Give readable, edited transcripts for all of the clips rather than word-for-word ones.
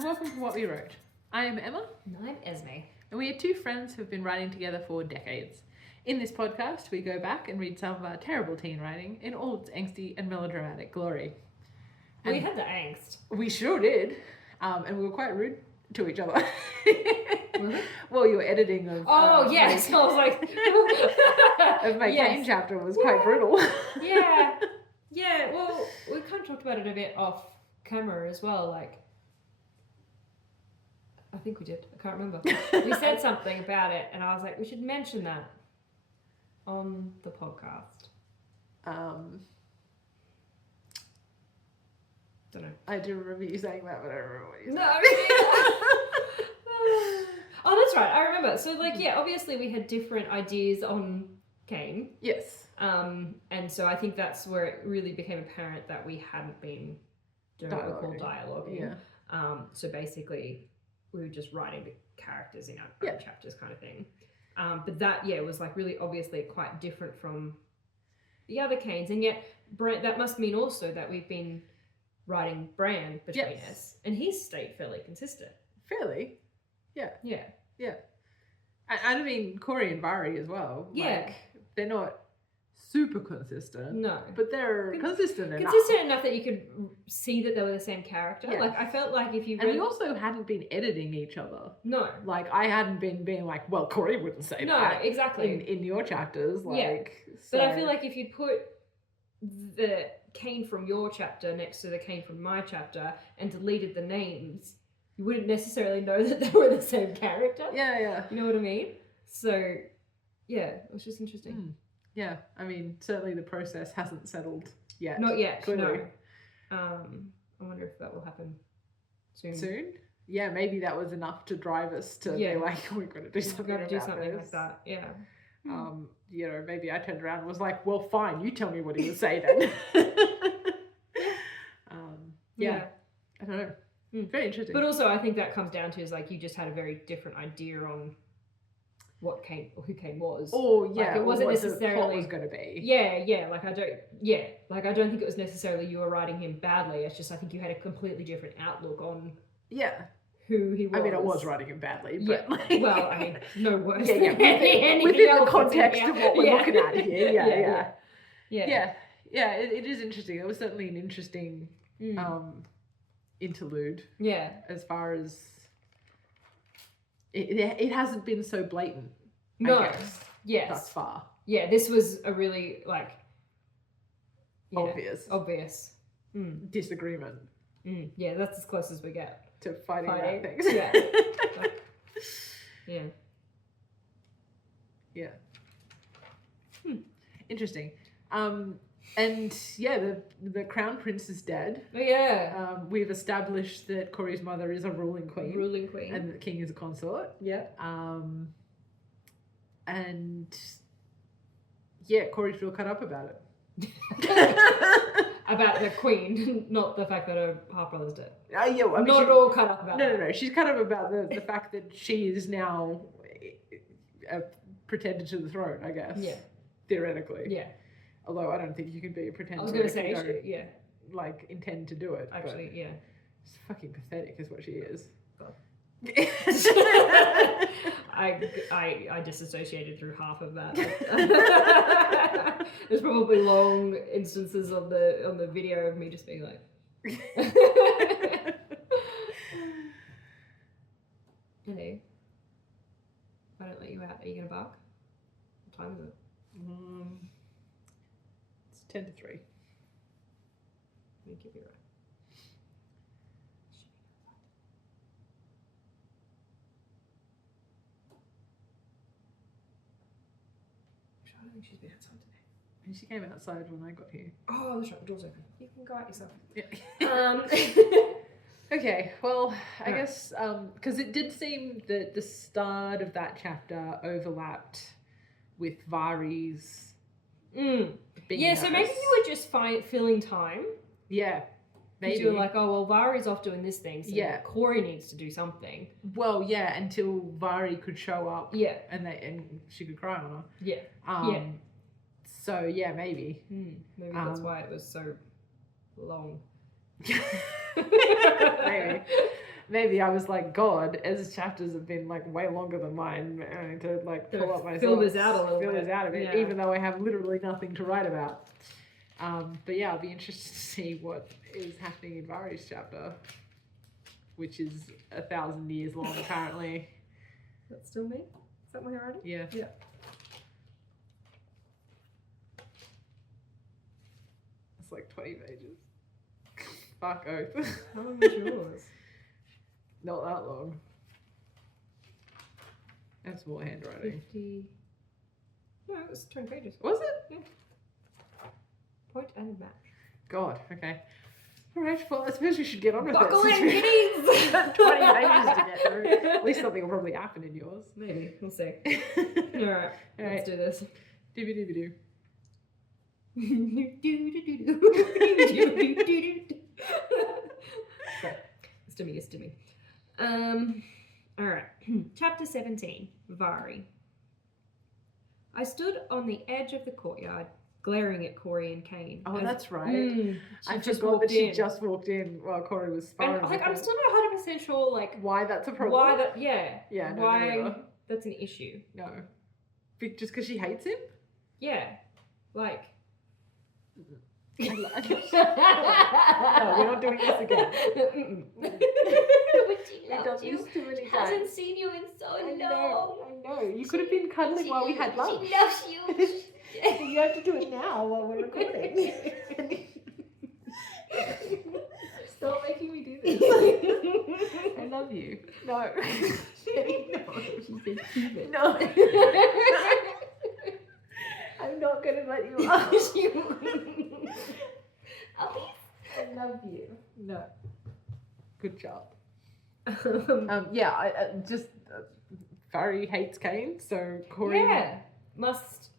and welcome to What We Wrote. I am Emma. And I'm Esme. And we are two friends who have been writing together for decades. In this podcast, we go back and read some of our terrible teen writing in all its angsty and melodramatic glory. And we had the angst. We sure did. And we were quite rude to each other. Really? Well, your editing of... yes. I was like... of my Kane chapter was quite brutal. Yeah. Yeah, well, we kind of talked about it a bit off camera as well, like... I think we did. I can't remember. We said something about it, and I was like, we should mention that on the podcast. Don't know. I do remember you saying that, but I don't remember what you said. No. Oh, that's right. I remember. So, like, yeah, obviously we had different ideas on Kane. Yes. And so I think that's where it really became apparent that we hadn't been doing what we call dialoguing. Yeah. So basically, we were just writing the characters in our own chapters kind of thing. But that, was like really obviously quite different from the other Kanes. And yet, that must mean also that we've been writing Bran between us. And he's stayed fairly consistent. Fairly? Yeah. Yeah. Yeah. And I mean, Corey and Vari as well. Yeah. Like, they're not super consistent. No. But they're consistent enough. Consistent enough that you could see that they were the same character. Yeah. Like, I felt like if you... And we also hadn't been editing each other. No. Like, I hadn't been being like, well, Corey wouldn't say that. No, exactly. In your chapters. Like, so... But I feel like if you put the Kane from your chapter next to the Kane from my chapter and deleted the names, you wouldn't necessarily know that they were the same character. Yeah. You know what I mean? So, yeah, it was just interesting. Yeah, I mean, certainly the process hasn't settled yet. Not yet, clearly. no. I wonder if that will happen soon. Soon? Yeah, maybe that was enough to drive us to be like, we're going to do something about this. Like that, yeah. You know, maybe I turned around and was like, well, fine, you tell me what he would say then. I don't know. Very interesting. But also, I think that comes down to is like you just had a very different idea on what Kane or who Kane was. Oh yeah, like, it wasn't what necessarily the plot was going to be. Yeah. Like I don't think it was necessarily you were writing him badly. It's just I think you had a completely different outlook on who he was. I mean, I was writing him badly, but well, I mean, no worse. Within the context of what we're looking at here. Yeah. It is interesting. It was certainly an interesting interlude. Yeah. As far as it hasn't been so blatant. No. I guess, yes. Thus far. Yeah. This was a really like obvious disagreement. Yeah, that's as close as we get to fighting about things. Yeah. Yeah. Interesting. And the crown prince is dead. Oh yeah. We've established that Corey's mother is a ruling queen. And that the king is a consort. Yeah. And Corey's real cut up about it. About the queen, not the fact that her half brother's dead. I mean, not at all cut up about No. She's cut up about the fact that she is now a pretender to the throne, I guess. Yeah. Theoretically. Yeah. Although I don't think you can be a pretender. I was going to say, like, intend to do it. Actually, yeah. It's fucking pathetic is what she is. God. I disassociated through half of that. There's probably long instances on the video of me just being like... Hello. If I don't let you out, are you going to bark? What time is it? It's 10 to 3. Let me give you a... I don't think she's been outside today. And she came outside when I got here. Oh, that's right, the door's open. You can go out yourself. Yeah. Okay, well, I guess, because it did seem that the start of that chapter overlapped with Vari's being so maybe you were just filling time. Yeah, maybe. You were like, oh, well, Vari's off doing this thing, so Corey needs to do something. Well, yeah, until Vari could show up. Yeah. And she could cry on her. Yeah. So, yeah, maybe. Maybe that's why it was so long. Maybe. maybe I was like, God, Ez's chapters have been like way longer than mine. I need to like pull up my fill thoughts, this out a little fill bit. this out a bit, Yeah. even though I have literally nothing to write about. But yeah, I'll be interested to see what is happening in Vari's chapter, which is 1,000 years long apparently. That's still me? Is that my handwriting? Yeah. Yeah. It's like 20 pages. Fuck oath. How long was yours? Not that long. I have small handwriting. 50. No, it was 20 pages. Was it? Yeah. Point and match. God, okay. Alright, well, I suppose we should get on with Buckle it. in, kiddies! 20 pages to get through. At least something will probably happen in yours. Maybe. We'll see. Alright, let's do this. Dooby-dooby-doo. It's to me, it's to me. Alright. Chapter 17, Vari. I stood on the edge of the courtyard, glaring at Corey and Kane. Oh, that's right. I just forgot that walked she in. just walked in while Corey was sparring. And like, with I'm her. still not 100% sure, like, Why that's a problem? why that, yeah. Yeah, no, why neither. that's an issue. No. Just because she hates him? Yeah. Like. No, we're not doing this again. But she We've done loves you. this too many She times. hasn't seen you in so I long. know. You could have been cuddling while we had lunch. She loves you. You have to do it now while we're recording. Stop making me do this. I love you. No. She said keep it. No. I'm not going to let you up. I love you. No. Good job. Yeah, I just Vari hates Kane, so Corey must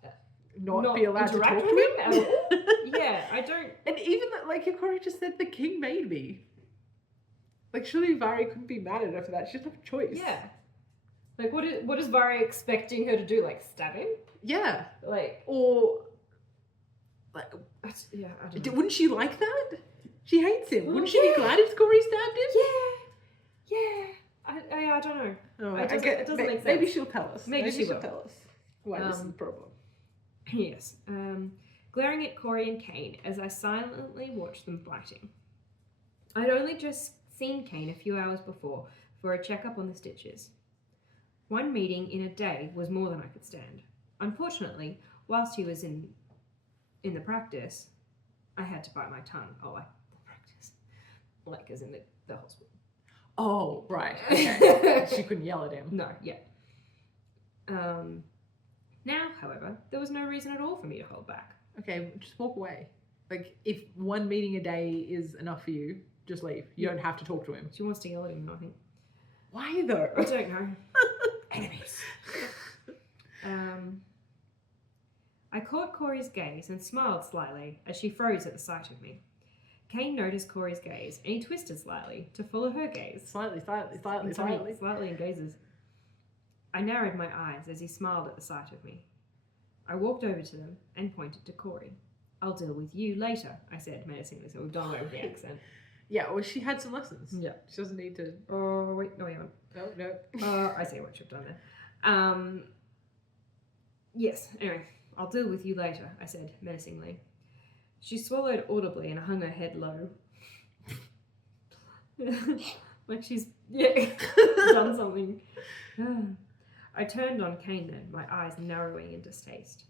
not be allowed to talk interact to with him. him at all. Yeah, I don't. And even that, like, if Corey just said the king made me, like, surely Vari couldn't be mad at her for that. She doesn't have a choice. Yeah. Like, what is Vari expecting her to do? Like, stab him? Yeah. Like, Or like, yeah, I don't know. wouldn't she like that? She hates him. Wouldn't she be glad if Corey stabbed him? Yeah. I don't know. Oh, It doesn't make sense. Maybe she'll tell us. Maybe she she'll will. tell us why this is a problem. Yes. Glaring at Corey and Kane as I silently watched them fighting. I'd only just seen Kane a few hours before for a checkup on the stitches. One meeting in a day was more than I could stand. Unfortunately, whilst he was in the practice, I had to bite my tongue. Oh, like the practice. Like as in the hospital. Oh, right. Okay. She couldn't yell at him. No, yeah. Now, however, there was no reason at all for me to hold back. Okay, just walk away. Like, if one meeting a day is enough for you, just leave. You don't have to talk to him. She wants to yell at him, I think. Why though? I don't know. Enemies. I caught Corey's gaze and smiled slightly as she froze at the sight of me. Kane noticed Corey's gaze and he twisted slightly to follow her gaze. Slightly. Slightly in gazes. I narrowed my eyes as he smiled at the sight of me. I walked over to them and pointed to Corey. I'll deal with you later, I said menacingly, so we've done away with the accent. Yeah, well, she had some lessons. Yeah. She doesn't need to... Oh, wait, no, we haven't. No. I see what you've done there. Yes, anyway, I'll deal with you later, I said menacingly. She swallowed audibly and hung her head low. Like she's, done something. I turned on Kane then, my eyes narrowing in distaste.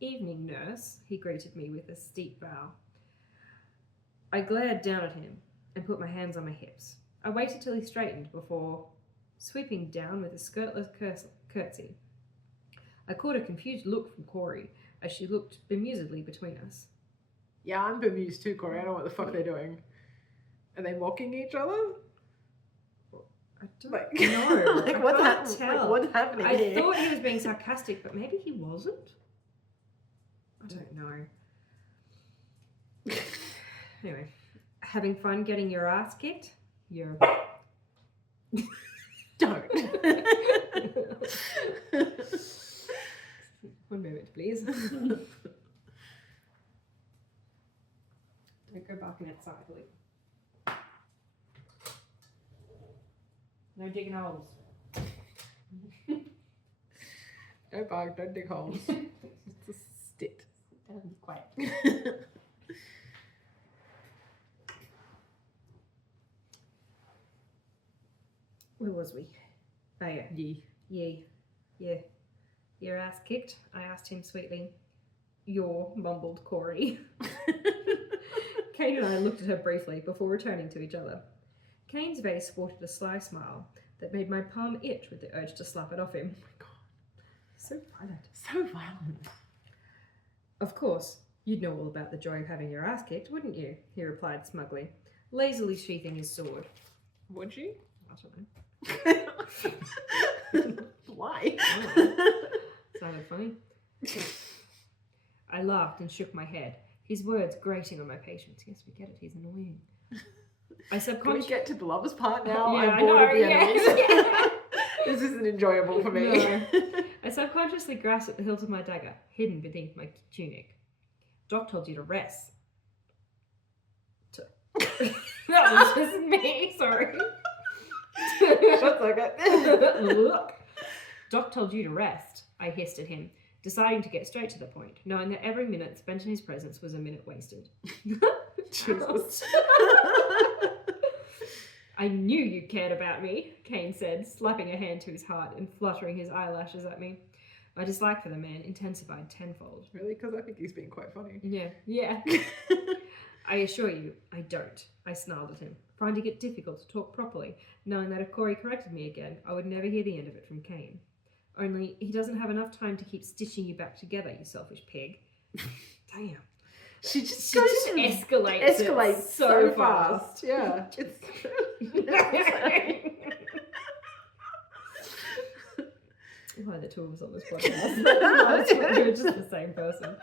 Evening, nurse, he greeted me with a steep bow. I glared down at him and put my hands on my hips. I waited till he straightened before sweeping down with a skirtless curtsy. I caught a confused look from Corey as she looked bemusedly between us. Yeah, I'm bemused too, Corey. I don't know what the fuck they're doing. Are they mocking each other? I don't Like, know. like, I what's, can't tell. like, what's happening I here? thought he was being sarcastic, but maybe he wasn't? I don't know. Anyway, having fun getting your ass kicked? You're... Don't. One moment, please. Don't go barking outside, Luke. No digging holes. Don't bark, don't dig holes. Just sit. Quiet. Where was we? Oh yeah. Yeah. Your ass kicked? I asked him sweetly. Your, mumbled Corey. Kane and I looked at her briefly before returning to each other. Kane's face sported a sly smile that made my palm itch with the urge to slap it off him. Oh my god. So violent. So violent. Of course, you'd know all about the joy of having your ass kicked, wouldn't you? He replied smugly, lazily sheathing his sword. Would you? I don't know. Why? Sounded funny. I laughed and shook my head, his words grating on my patience. Yes, we get it, he's annoying. I Can we subconsciously... get to the lovers part now? Yeah, I'm bored of the yeah. enemies. This isn't enjoyable for me. No. I subconsciously grasped at the hilt of my dagger, hidden beneath my tunic. Doc told you to rest. That was just me, sorry. That's okay. Look. Doc told you to rest, I hissed at him, deciding to get straight to the point, knowing that every minute spent in his presence was a minute wasted. Jesus. I knew you cared about me, Kane said, slapping a hand to his heart and fluttering his eyelashes at me. My dislike for the man intensified tenfold. Really? Because I think he's being quite funny. Yeah. I assure you, I don't, I snarled at him, finding it difficult to talk properly, knowing that if Corey corrected me again, I would never hear the end of it from Kane. Only, he doesn't have enough time to keep stitching you back together, you selfish pig. Damn. She just escalates it so fast. Yeah. It's why the two of us on this podcast? We're just the same person.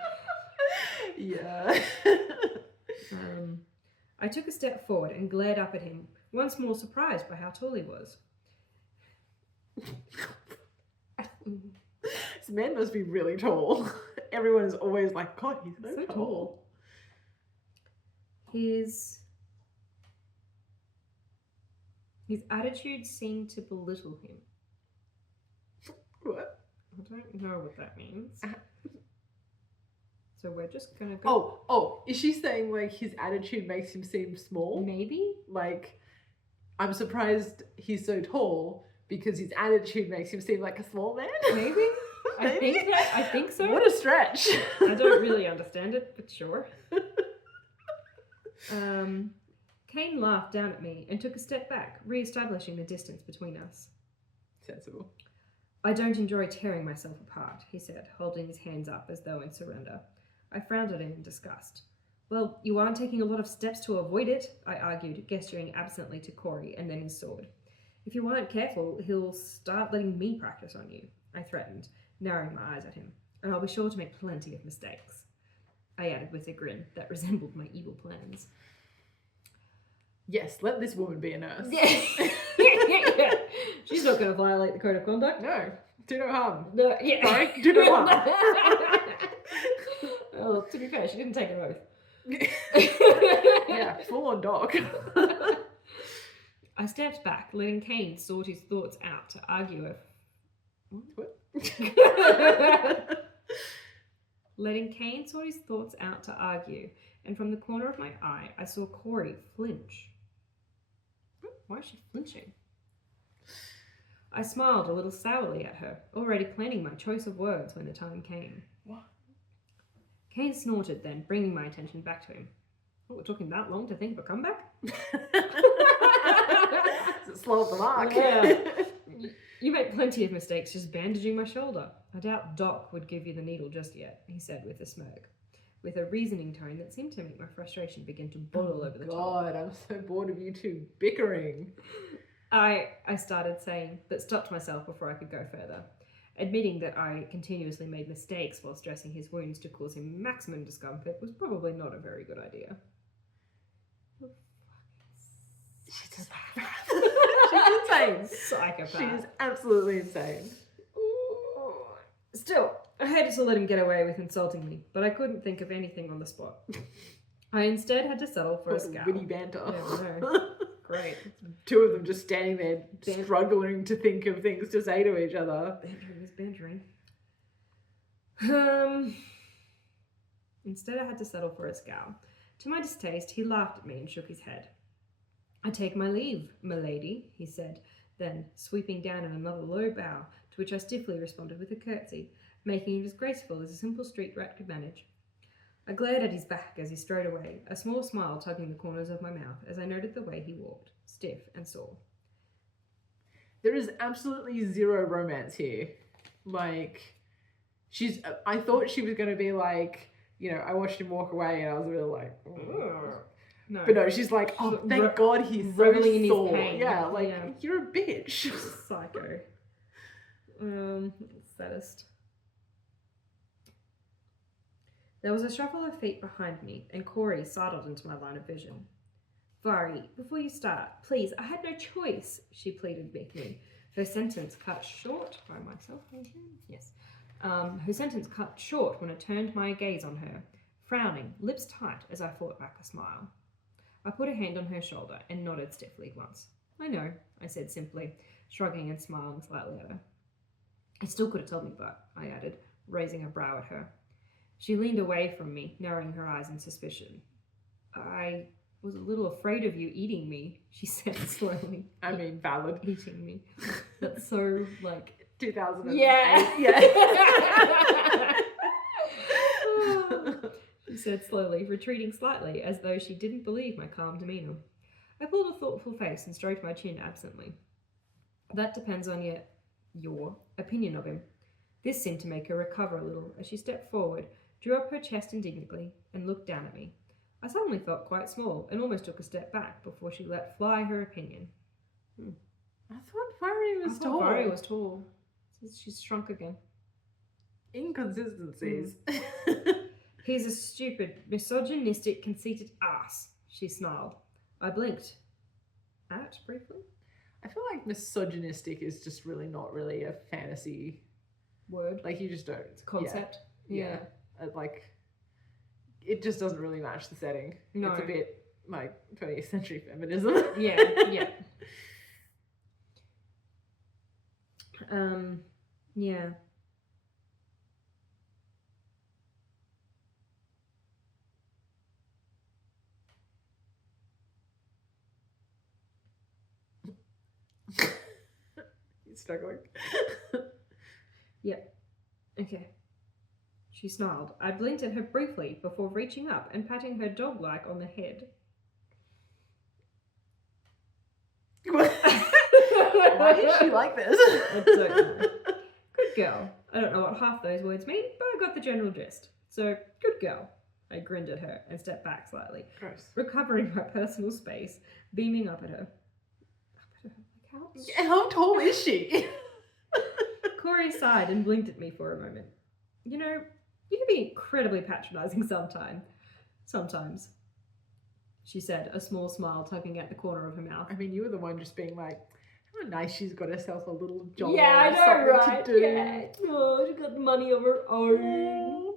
Yeah. I took a step forward and glared up at him, once more surprised by how tall he was. This man must be really tall. Everyone is always like, God, he's so tall. His attitude seemed to belittle him. What? I don't know what that means. So we're just gonna go. Oh, is she saying like his attitude makes him seem small? Maybe? Like, I'm surprised he's so tall because his attitude makes him seem like a small man? Maybe? I think so. What a stretch. I don't really understand it, but sure. Kane laughed down at me and took a step back, re-establishing the distance between us. Sensible. I don't enjoy tearing myself apart, he said, holding his hands up as though in surrender. I frowned at him in disgust. Well, you aren't taking a lot of steps to avoid it, I argued, gesturing absently to Corey and then his sword. If you aren't careful, he'll start letting me practice on you, I threatened, narrowing my eyes at him, and I'll be sure to make plenty of mistakes. I added with a grin that resembled my evil plans. Yes, let this woman be a nurse. Yeah. She's not going to violate the code of conduct. No, do no harm. No, yeah. Sorry, do no harm. Well, to be fair, she didn't take an oath. Yeah, full on dog. I stepped back, letting Kane sort his thoughts out to argue if... What? Letting Kane sort his thoughts out to argue, and from the corner of my eye, I saw Corey flinch. Why is she flinching? I smiled a little sourly at her, already planning my choice of words when the time came. What? Kane snorted then, bringing my attention back to him. Oh, it took him that long to think of a comeback? Is it slow off the mark? Yeah. You make plenty of mistakes just bandaging my shoulder. I doubt Doc would give you the needle just yet, he said with a smirk, with a reasoning tone that seemed to make my frustration begin to boil over the top. God, I'm so bored of you two bickering. I started saying, but stopped myself before I could go further, admitting that I continuously made mistakes while stressing his wounds to cause him maximum discomfort was probably not a very good idea. She's insane. Psychopath. She is absolutely insane. Still, I hated to let him get away with insulting me, but I couldn't think of anything on the spot. I instead had to settle for a scowl. Witty banter. Yeah, I know. Great. Two of them just standing there struggling to think of things to say to each other. Bantering is bantering. Instead, I had to settle for a scowl. To my distaste, he laughed at me and shook his head. I take my leave, milady, he said, then, sweeping down in another low bow, to which I stiffly responded with a curtsy, making it as graceful as a simple street rat could manage. I glared at his back as he strode away, a small smile tugging the corners of my mouth as I noted the way he walked, stiff and sore. There is absolutely zero romance here. I thought she was going to be like, I watched him walk away and I was really like, ugh. No. But no, she's like, oh, thank God he's so sore. Yeah, you're a bitch. Psycho. Saddest. There was a shuffle of feet behind me, and Corey sidled into my line of vision. Vari, before you start, please, I had no choice, she pleaded meekly. Her sentence cut short by myself. Yes. Her sentence cut short when I turned my gaze on her, frowning, lips tight as I fought back a smile. I put a hand on her shoulder and nodded stiffly once. I know, I said simply, shrugging and smiling slightly at her. I still could have told me, but, I added, raising a brow at her. She leaned away from me, narrowing her eyes in suspicion. I was a little afraid of you eating me, she said slowly. I mean, valid. Eating me. That's so, 2008. Yeah. She said slowly, retreating slightly, as though she didn't believe my calm demeanour. I pulled a thoughtful face and stroked my chin absently. That depends on your opinion of him. This seemed to make her recover a little as she stepped forward, drew up her chest indignantly, and looked down at me. I suddenly felt quite small and almost took a step back before she let fly her opinion. I thought Vari was tall. Vari was tall. She's shrunk again. Inconsistencies. He's a stupid, misogynistic, conceited ass, she snarled. I blinked. At, briefly? I feel like misogynistic is just really not really a fantasy word. You just don't. It's a concept. Yeah. It just doesn't really match the setting. No. It's a bit 20th century feminism. Yeah. Yeah. He's struggling. Yep. Okay. She snarled. I blinked at her briefly before reaching up and patting her dog-like on the head. Why is she like this? I don't know. Good girl. I don't know what half those words mean, but I got the general gist. So, good girl. I grinned at her and stepped back slightly. Gross. Recovering my personal space, beaming up at her. How tall is she? Corey sighed and blinked at me for a moment. You can be incredibly patronising sometimes, she said, a small smile tugging at the corner of her mouth. I mean, you were the one just being like, how nice she's got herself a little job. Yeah, I know, right? To do. Yeah. Oh, she got the money of her own.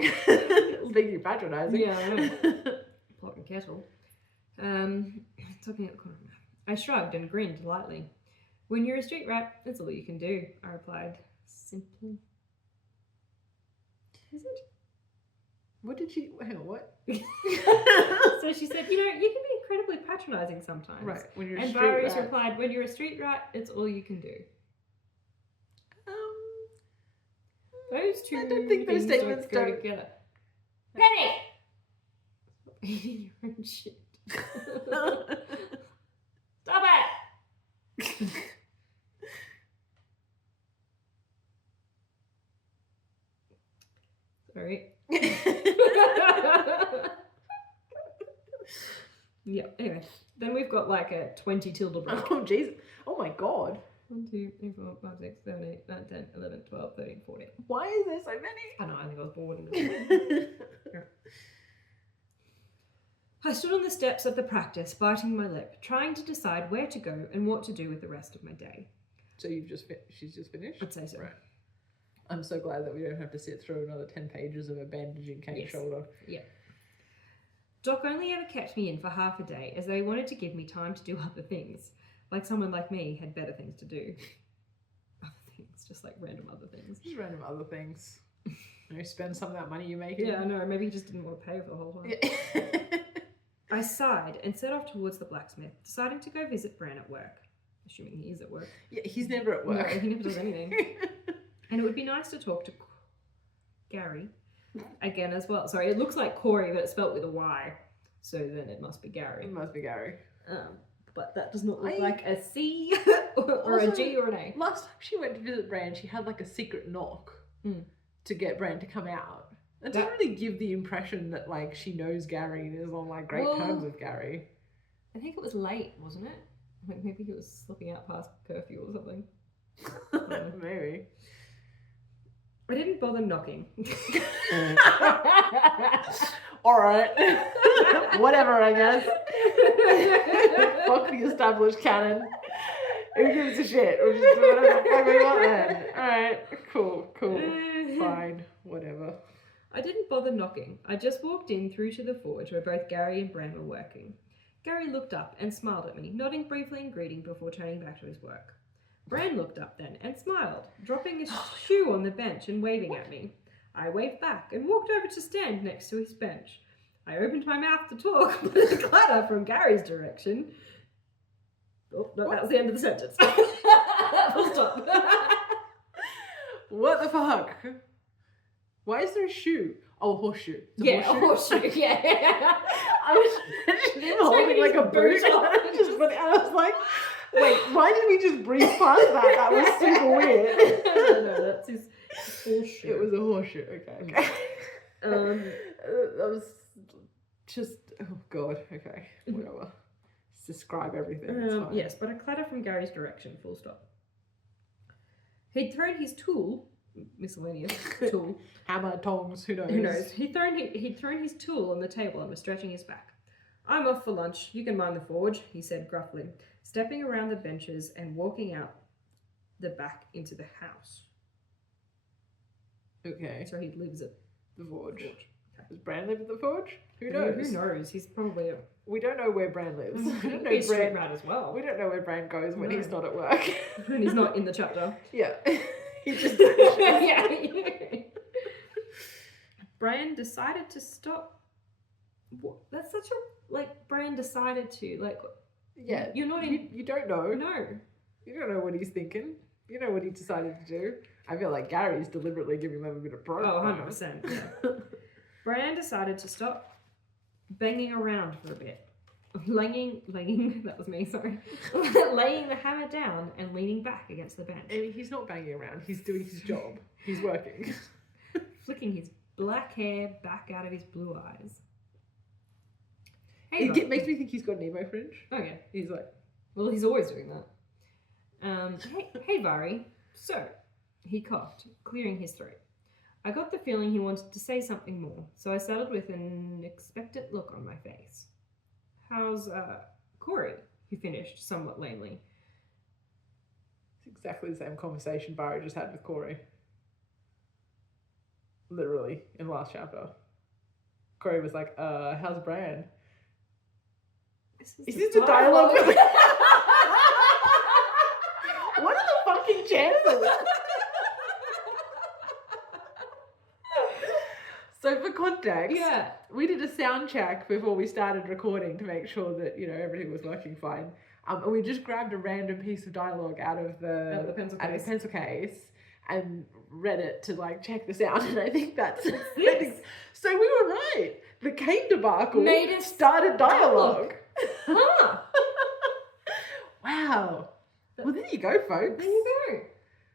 Speaking of patronising. Yeah, I know. Pot and kettle. Tugging at the corner of her mouth. I shrugged and grinned lightly. When you're a street rat, that's all you can do, I replied, simply. Is it? What did she... Hang on, what? So she said, you can be incredibly patronising sometimes. Right, when you're a and street Varius rat. replied, when you're a street rat, it's all you can do. Those two I don't think those statements go don't... together. Penny! Eating your own shit. Stop it! Sorry. Yeah, anyway. Then we've got a 20 tilde break. Oh, jeez. Oh, my God. 1, 2, 3, 4, 5, 6, 7, 8, 9, 10, 11, 12, 13, 14. Why is there so many? I don't know, I think I was bored. I stood on the steps of the practice, biting my lip, trying to decide where to go and what to do with the rest of my day. So she's just finished? I'd say so. Right. I'm so glad that we don't have to sit through another 10 pages of a bandaging Kate's shoulder. Yeah. Doc only ever kept me in for half a day as though he wanted to give me time to do other things. Like someone like me had better things to do. Other things, just like random other things. Just random other things. Spend some of that money you make. Yeah, I know. Maybe he just didn't want to pay for the whole time. Yeah. I sighed and set off towards the blacksmith, deciding to go visit Bran at work. Assuming he is at work. Yeah, he's never at work. No, he never does anything. And it would be nice to talk to Gary again as well. Sorry, it looks like Corey, but it's spelt with a Y. So then it must be Gary. It must be Gary. But that does not look like a C or Also, a G or an A. Last time she went to visit Bran, she had like a secret knock to get Bran to come out. It doesn't really give the impression that like she knows Gary and is on like great terms with Gary. I think it was late, wasn't it? Like maybe he was slipping out past curfew or something. Maybe. I didn't bother knocking. Alright. Whatever, I guess. Fuck the established canon. Who gives a shit? We'll just do whatever the fuck we want then. Alright, cool. Fine, whatever. I didn't bother knocking. I just walked in through to the forge where both Gary and Bran were working. Gary looked up and smiled at me, nodding briefly in greeting before turning back to his work. Bran looked up then and smiled, dropping his shoe on the bench and waving at me. I waved back and walked over to stand next to his bench. I opened my mouth to talk, but a clatter from Gary's direction. Oh, no, that was the end of the sentence. Full stop. What the fuck? Why is there a shoe? Oh, a horseshoe. A horseshoe, yeah. I was imagining him holding like a boot on it, and I was like, wait, why did we just breeze past that? That was super weird. No, that's his horseshoe. It was a horseshoe, okay. That was just, oh god, okay, whatever. Let's describe everything. It's fine. Yes, but a clatter from Gary's direction, full stop. He'd thrown his tool, miscellaneous tool. Hammer, tongs, who knows? Who knows? He'd thrown his tool on the table and was stretching his back. I'm off for lunch. You can mind the forge, he said gruffly, stepping around the benches and walking out the back into the house. Okay. So he lives at the forge. Okay. Does Bran live at the forge? Who knows? Who knows? He's probably We don't know where Bran lives. We don't know he's Bran rat as well. We don't know where Bran goes when he's not at work. When he's not in the chapter. Yeah. He just yeah. Bran decided to stop. What? That's such a Bran decided to Yeah. You're not in. You don't know. No. You don't know what he's thinking. You know what he decided to do. I feel like Gary's deliberately giving them a bit of pro. Oh, 100%. Yeah. Bran decided to stop banging around for a bit. That was me, sorry. Laying the hammer down and leaning back against the bench. And he's not banging around, he's doing his job. He's working. Flicking his black hair back out of his blue eyes. It makes me think he's got an emo fringe. Okay. He's like... Well, he's always doing that. Hey, Vari. So, he coughed, clearing his throat. I got the feeling he wanted to say something more, so I settled with an expectant look on my face. How's, Corey? He finished, somewhat lamely. It's exactly the same conversation Barry just had with Corey. Literally, in the last chapter. Corey was like, how's Bran? Is this the dialogue? What are the fucking chances? So for context, we did a sound check before we started recording to make sure that, everything was working fine. And we just grabbed a random piece of dialogue out of the pencil case and read it to check the sound, and I think that's it. So we were right. The Kane debacle started dialogue. Huh. Wow. Well, there you go, folks. There you go.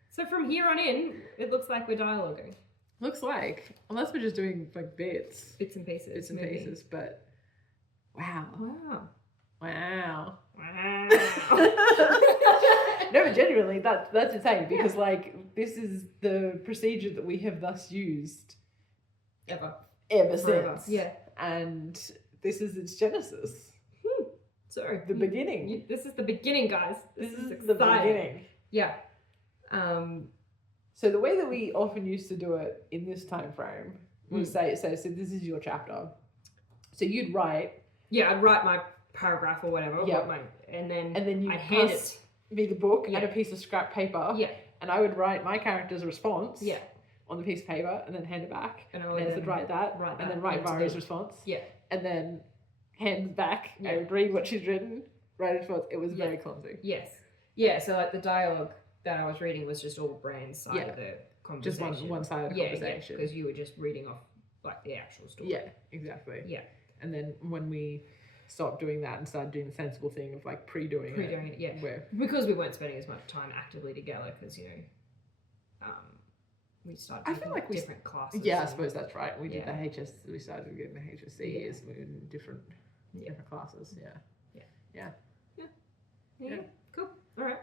So from here on in, it looks like we're dialoguing. Looks like, unless we're just doing bits and pieces, but wow. Wow. No, but genuinely, that's insane because this is the procedure that we have thus used ever since. Yeah, and this is its genesis. So the beginning. This is the beginning, guys. This is the beginning. Yeah. So the way that we often used to do it in this time frame was say, so this is your chapter. So you'd write. Yeah, I'd write my paragraph or whatever. Yeah. And then you I'd hand pass it. me the book Yeah. and a piece of scrap paper. Yeah. And I would write my character's response. Yeah. On the piece of paper and then hand it back. And I And would then write that. And then write Vari's response. Yeah. And then hand it back. Yeah. I would read what she's written. Write a response. It was very clumsy. Yes. Yeah. So like the dialogue that I was reading was just all Bran's side of the conversation. Just one side of the conversation. Because you were just reading off like the actual story. Yeah, exactly. Yeah. And then when we stopped doing that and started doing the sensible thing of like pre-doing it, yeah. Because we weren't spending as much time actively together, because we started I feel like we different classes. Yeah, I suppose that's right. We did Yeah. the HS. We started getting the HSCs in different classes. Yeah. Cool. All right.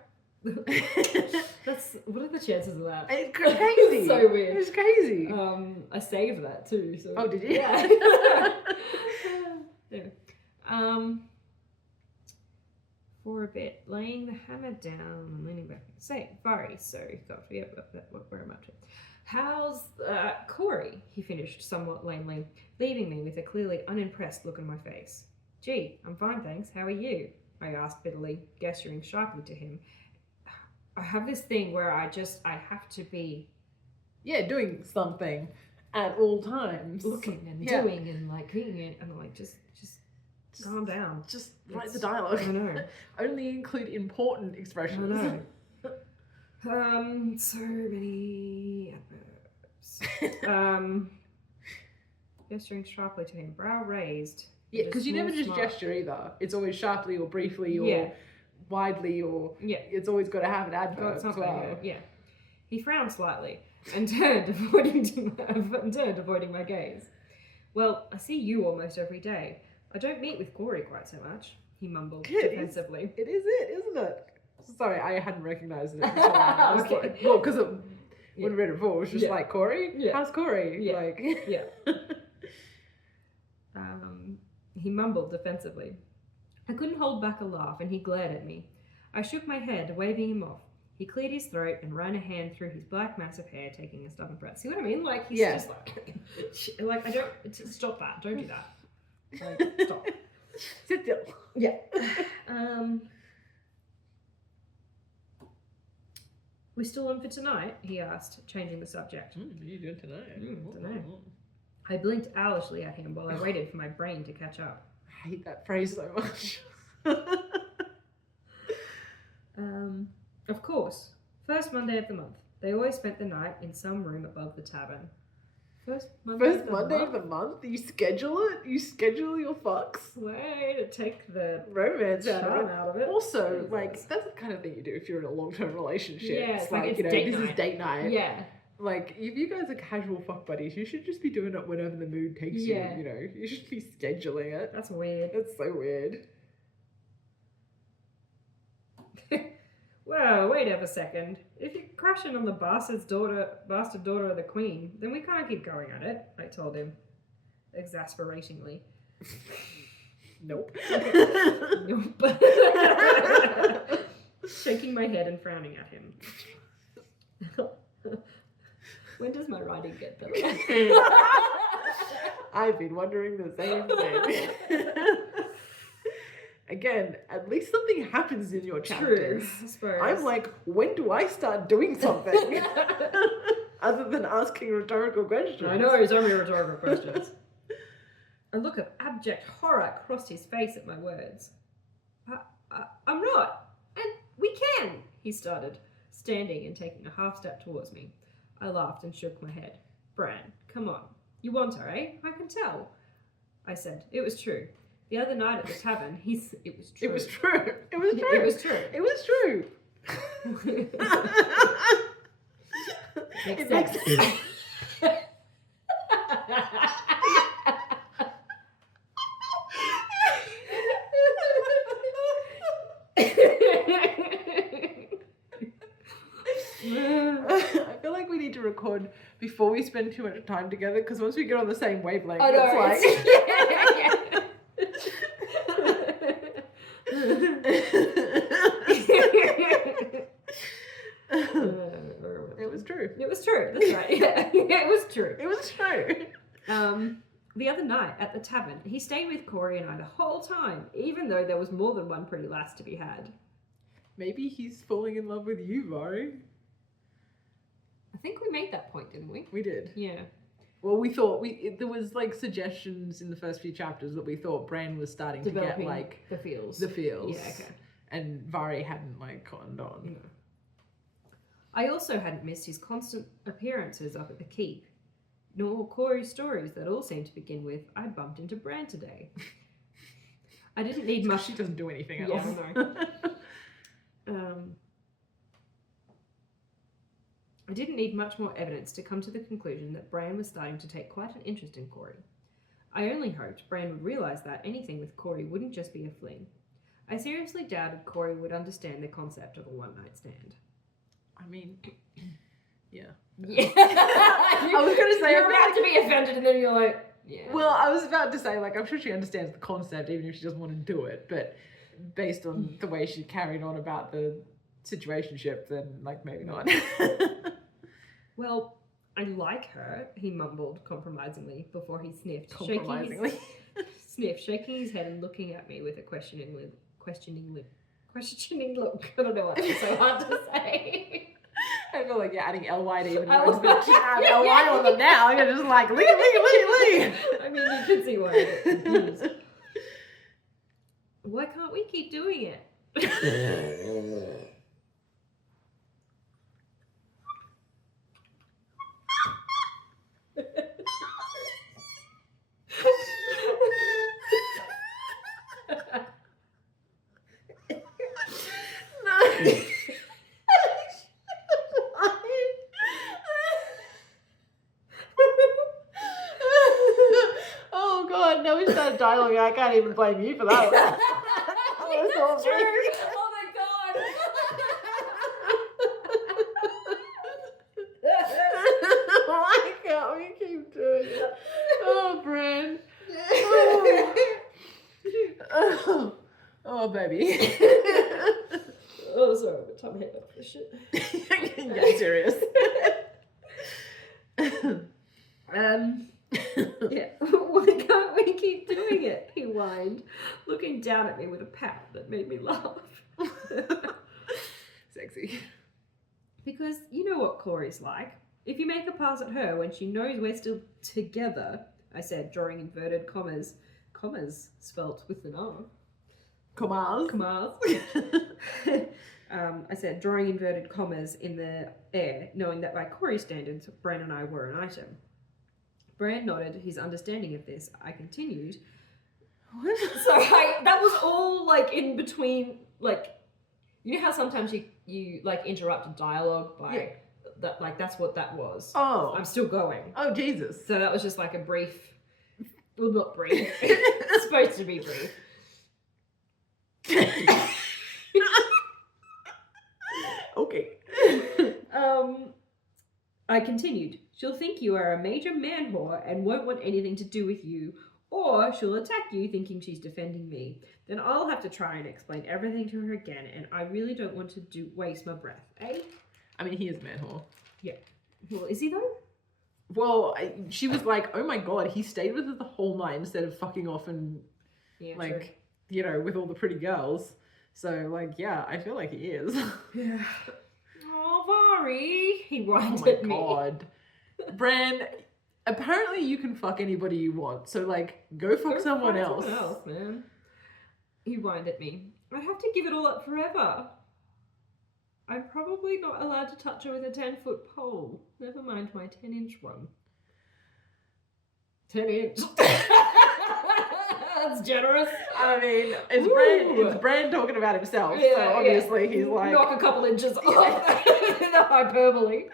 That's what are the chances of that? It's crazy. So weird. It's crazy. I saved that too. So. Oh, did you? Yeah. Anyway. For a bit, laying the hammer down and leaning back. Say, Vari, so God, where am I to? How's Corey? He finished somewhat lamely, leaving me with a clearly unimpressed look on my face. Gee, I'm fine, thanks. How are you? I asked bitterly, gesturing sharply to him. I have this thing where I have to be... Yeah, doing something at all times. Looking and doing and like reading it, and I'm like, just calm down. Just write the dialogue. I know. Only include important expressions. I know. So many adverbs. Gesturing sharply to him, brow raised. Yeah, because you never just gesture either. It's always sharply or briefly or widely or... Yeah. It's always got to have an adverb as well. Yeah. He frowned slightly and turned, avoiding my gaze. Well, I see you almost every day. I don't meet with Corey quite so much, he mumbled defensively. It is it, isn't it? Sorry, I hadn't recognised it until now. Okay. Well, because when I read it before, it was just like, Corey? Yeah. How's Corey? Yeah. Like... Yeah. He mumbled defensively. I couldn't hold back a laugh, and he glared at me. I shook my head, waving him off. He cleared his throat and ran a hand through his black mass of hair, taking a stubborn breath. See what I mean? Like, he's just like, I don't... Stop that. Don't do that. Like, stop. Sit still. Yeah. We still on for tonight? He asked, changing the subject. What are you doing tonight? Dunno. I blinked owlishly at him while I waited for my brain to catch up. I hate that phrase so much. Of course. First Monday of the month. They always spent the night in some room above the tavern. First Monday of the month? You schedule it? You schedule your fucks? Way to take the romance out of it. Also, Jesus. like, that's the kind of thing you do if you're in a long-term relationship. Yeah, it's like you know, date this night. is date night. Yeah. Like, if you guys are casual fuck buddies, you should just be doing it whenever the mood takes you, you know? You should be scheduling it. That's weird. That's so weird. Well, wait a second. If you're crashing on the bastard daughter of the queen, then we can't keep going at it, I told him, exasperatingly. Nope. Nope. Shaking my head and frowning at him. When does my writing get better? I've been wondering the same thing. Again, at least something happens in your chapters. True, I suppose. I'm like, when do I start doing something? Other than asking rhetorical questions. I know, he's only rhetorical questions. A look of abject horror crossed his face at my words. I'm not. And we can, he started, standing and taking a half step towards me. I laughed and shook my head. Bran, come on. You want her, eh? I can tell. I said, it was true. The other night at the tavern, it was true. It was true. It was true. It was true. It was true. Makes It sense. makes sense. I feel like we need to record before we spend too much time together, because once we get on the same wavelength, it's like... It was true. It was true. That's right. Yeah. It was true. It was true. The other night at the tavern, he stayed with Corey and I the whole time, even though there was more than one pretty lass to be had. Maybe he's falling in love with you, Vari. I think we made that point, didn't we? We did. Yeah. Well, we thought there was like suggestions in the first few chapters that we thought Bran was starting to get like the feels. the feels. Yeah, okay. And Vari hadn't like cottoned on. No. I also hadn't missed his constant appearances up at the keep, nor Corey's stories that all seemed to begin with, I bumped into Bran today. I didn't need much. She doesn't do anything Yeah, else. I know. I didn't need much more evidence to come to the conclusion that Bran was starting to take quite an interest in Corey. I only hoped Bran would realise that anything with Corey wouldn't just be a fling. I seriously doubted Corey would understand the concept of a one-night stand. I mean, yeah. Yeah. I was going to say... You're about to be offended and then you're like, yeah. Well, I was about to say, like, I'm sure she understands the concept even if she doesn't want to do it, but based on the way she carried on about the situationship, then, like, maybe not. Well, I like her, he mumbled compromisingly before he sniffed. Compromisingly. Shaking his head and looking at me with a questioning look. I don't know what it's so hard to say. I feel like you're adding ly to even I words, was- but you add ly on them now. You're just like, Lee. I mean, you can see why I get confused. Why can't we keep doing it? Oh god, now we started dialogue. I can't even blame you for that. That was all That's true. me. Oh my god. Why can't we keep doing it? Oh, Bran. Oh, baby. Oh, sorry, I've got time head up for shit. Get serious. Yeah. Why can't we keep doing it? He whined, looking down at me with a pout that made me laugh. Sexy. Because you know what Corey's like. If you make a pass at her when she knows we're still together, I said, drawing inverted commas. Commas spelt with an R. Commas. Commas. I said, drawing inverted commas in the air, knowing that by Corey's standards, Bran and I were an item. Bran nodded his understanding of this. I continued. So that was all like in between, like, you know how sometimes you like interrupt a dialogue by that, like that's what that was. Oh. I'm still going. Oh, Jesus. So that was just like a brief, well, not brief. It's supposed to be brief. Okay. I continued. She'll think you are a major man whore and won't want anything to do with you, or she'll attack you thinking she's defending me. Then I'll have to try and explain everything to her again, and I really don't want to waste my breath, eh? I mean, he is a man whore. Yeah. Well, is he though? Well, she was like, oh my god, he stayed with her the whole night instead of fucking off and, Yeah, like, true. you know, with all the pretty girls. So, like, yeah, I feel like he is. Yeah. Oh, Vari, he whined Oh my at me. god. Bran, apparently you can fuck anybody you want, so like, go fuck Go someone find else. Someone else, man. He whined at me. I'd have to give it all up forever. I'm probably not allowed to touch her with a 10-foot pole. Never mind my 10-inch one. 10 inch. That's generous. I mean, Woo. it's Bran talking about himself, Yeah, so obviously he's like... knock a couple inches off the hyperbole.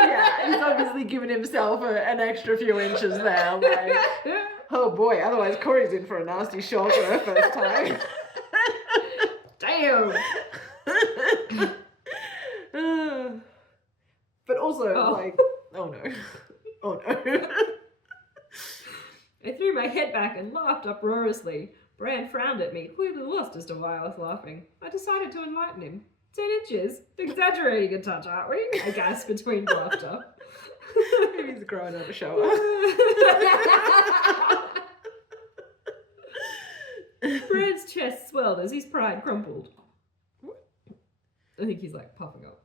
Yeah, he's obviously given himself an extra few inches there, like... Oh boy, otherwise Corey's in for a nasty shock for her first time. Damn. But also, Oh. like... Oh no. Oh no. I threw my head back and laughed uproariously. Bran frowned at me, clearly lost as to why I was laughing. I decided to enlighten him. 10 inches? Exaggerating a touch, aren't we? I gasped between laughter. Maybe he's growing out a shower. Brad's chest swelled as his pride crumpled. I think he's like puffing up.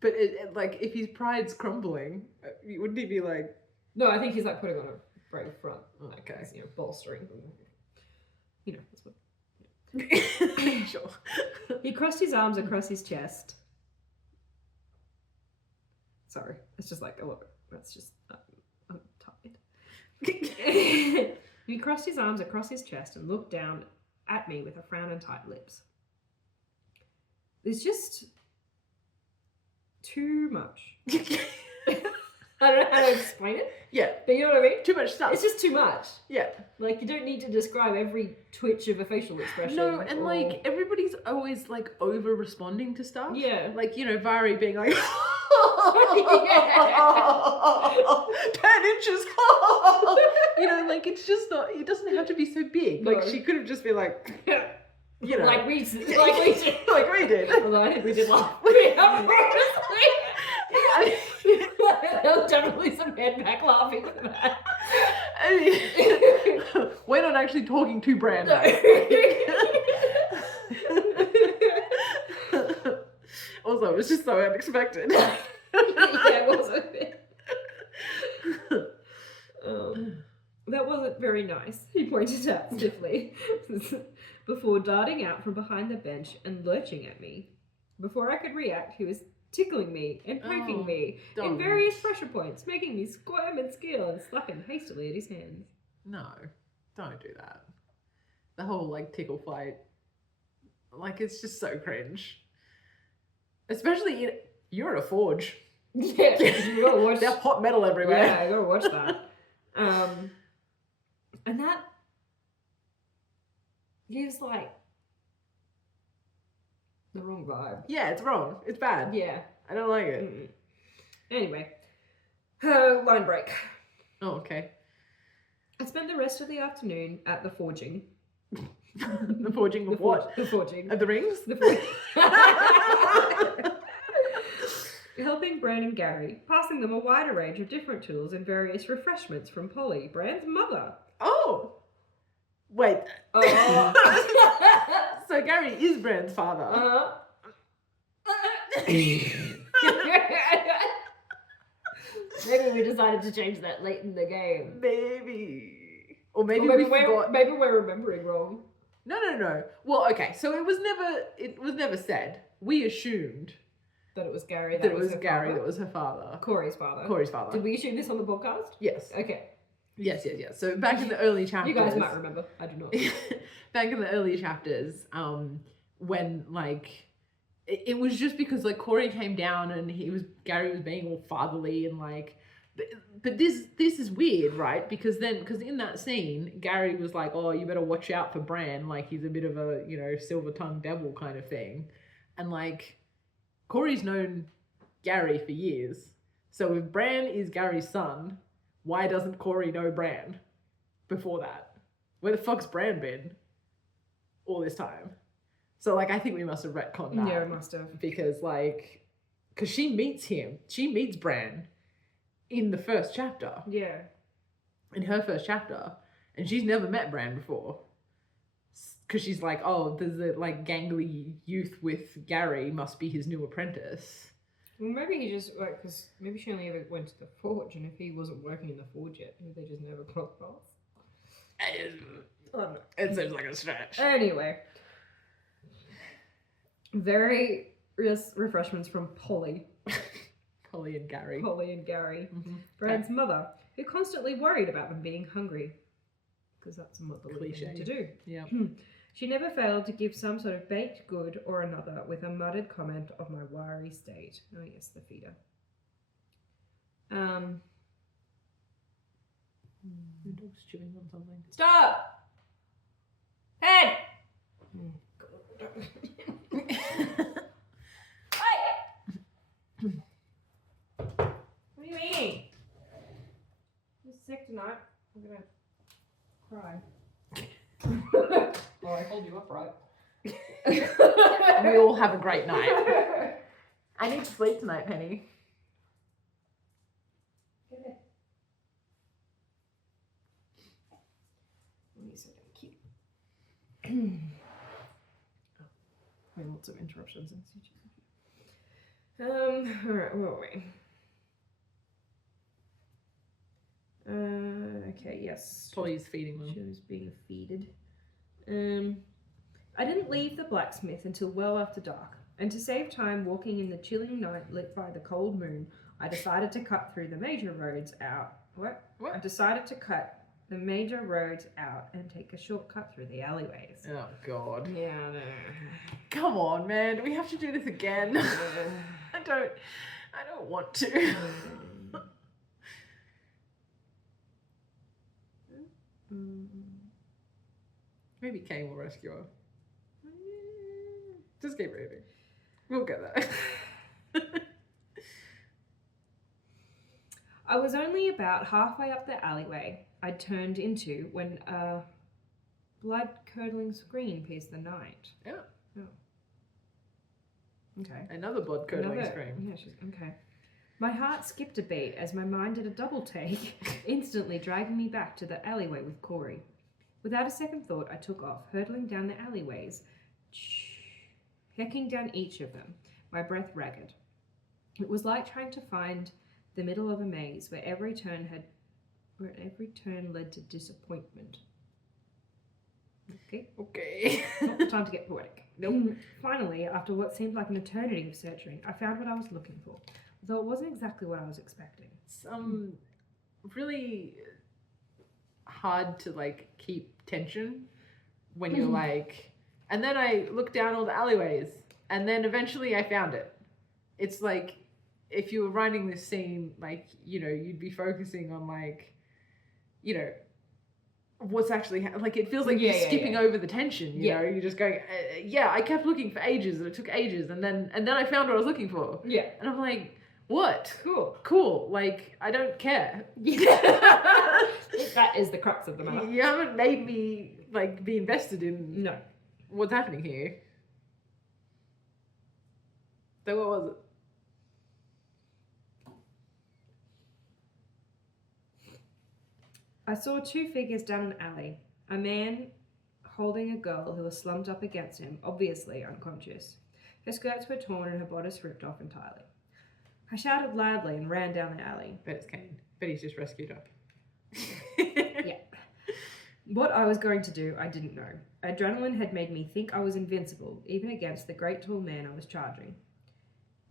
But like, if his pride's crumbling, wouldn't he be like? No, I think he's like putting on a brave front. Okay. Like, you know, bolstering. You know, that's what. Sure. He crossed his arms across his chest. Sorry, it's just like, oh, that's just, I'm tired. He crossed his arms across his chest and looked down at me with a frown and tight lips. There's just too much. I don't know how to explain it. Yeah. But you know what I mean? Too much stuff. It's just too much. Yeah. Like, you don't need to describe every twitch of a facial expression. No, and like, everybody's always like over responding to stuff. Yeah. Like, you know, Vari being like, 10 inches. You know, like, it's just not, it doesn't have to be so big. No. Like, she could have just been like, you know. Like we did. Like we did. Although I think we did laugh. There was definitely some head back laughing at that. I mean, we're not actually talking to Bran. No. Also, it was just so unexpected. Yeah, it was a bit. That wasn't very nice, he pointed out stiffly, before darting out from behind the bench and lurching at me. Before I could react, he was tickling me and poking me in various pressure points, making me squirm and squeal and slapping hastily at his hands. No, don't do that. The whole like tickle fight, like, it's just so cringe. Especially you're at a forge. Yeah, you gotta watch. There's hot metal everywhere. Yeah, I gotta watch that. And that gives like the wrong vibe. Yeah, it's wrong. It's bad. Yeah, I don't like it. Anyway, line break. Oh, okay. I spent the rest of the afternoon at the forging. The forging of what? The forging. Of the rings? The helping Bran and Gary, passing them a wider range of different tools and various refreshments from Polly, Bran's mother. Oh! Wait. Oh. So Gary is Bran's father. Maybe we decided to change that late in the game. Maybe. Or maybe Or we forgot. maybe we're remembering wrong. No. Well, okay, so it was never said. We assumed That it was Gary. that it was her Gary father. that was her father. Corey's father. Corey's father. Did we assume this on the podcast? Yes. Okay. Yes. So back in the early chapters. You guys might remember. I do not. Back in the early chapters, when like it was just because like Corey came down and Gary was being all fatherly and like, but this is weird, right? Because in that scene, Gary was like, oh, you better watch out for Bran, like he's a bit of a, you know, silver-tongued devil kind of thing, and like Corey's known Gary for years, so if Bran is Gary's son, why doesn't Corey know Bran before that? Where the fuck's Bran been all this time? So, like, I think we must have retconned that. Yeah, we must have. Because she meets Bran in the first chapter. Yeah. In her first chapter. And she's never met Bran before. Because she's like, oh, there's a, like, gangly youth with Gary, must be his new apprentice. Well, maybe he just, like, because maybe she only ever went to the forge, and if he wasn't working in the forge yet, maybe they just never crossed paths. I don't know. It seems like a stretch. Anyway. Various refreshments from Polly. Polly and Gary. Mm-hmm. Brad's mother, who constantly worried about them being hungry. Because that's a motherly thing to do. Yeah. She never failed to give some sort of baked good or another with a muttered comment of my wiry state. Oh yes, the feeder. The dog's chewing on something. Stop! Head! What do you mean? I'm sick tonight. I'm gonna cry. Oh, I hold you up right. We all have a great night. I need to sleep tonight, Penny. he's so damn cute. Oh, lots of interruptions. Alright, where were we? Okay, yes. Polly's feeding them. She was being feeded. I didn't leave the blacksmith until well after dark, and to save time walking in the chilling night lit by the cold moon, I decided to cut through the major roads out. What? I decided to cut the major roads out and take a shortcut through the alleyways. Oh, God. Yeah, no. Come on, man. Do we have to do this again? I don't want to. Maybe Kane will rescue her. Just keep reading. We'll get there. I was only about halfway up the alleyway I'd turned into when a blood-curdling scream pierced the night. Yeah. Oh. Okay. Another blood-curdling scream. Yeah, she's okay. My heart skipped a beat as my mind did a double take, instantly dragging me back to the alleyway with Corey. Without a second thought, I took off, hurtling down the alleyways, pecking down each of them, my breath ragged. It was like trying to find the middle of a maze where every turn led to disappointment. Okay. Not time to get poetic. Finally, after what seemed like an eternity of searching, I found what I was looking for, though it wasn't exactly what I was expecting. Some really hard to like keep tension when you're like, and then I looked down all the alleyways and then eventually I found it. It's like if you were writing this scene, like, you know, you'd be focusing on like, you know, what's actually like it feels like you're skipping over the tension, you know, you're just going I kept looking for ages and it took ages and then I found what I was looking for, and I'm like, what? Cool, like I don't care. That is the crux of the matter. You haven't made me like be invested in what's happening here. So what was it? I saw two figures down an alley. A man holding a girl who was slumped up against him, obviously unconscious. Her skirts were torn and her bodice ripped off entirely. I shouted loudly and ran down the alley. Bet it's Kane. Bet he's just rescued her. Yeah. What I was going to do, I didn't know. Adrenaline had made me think I was invincible, even against the great tall man I was charging.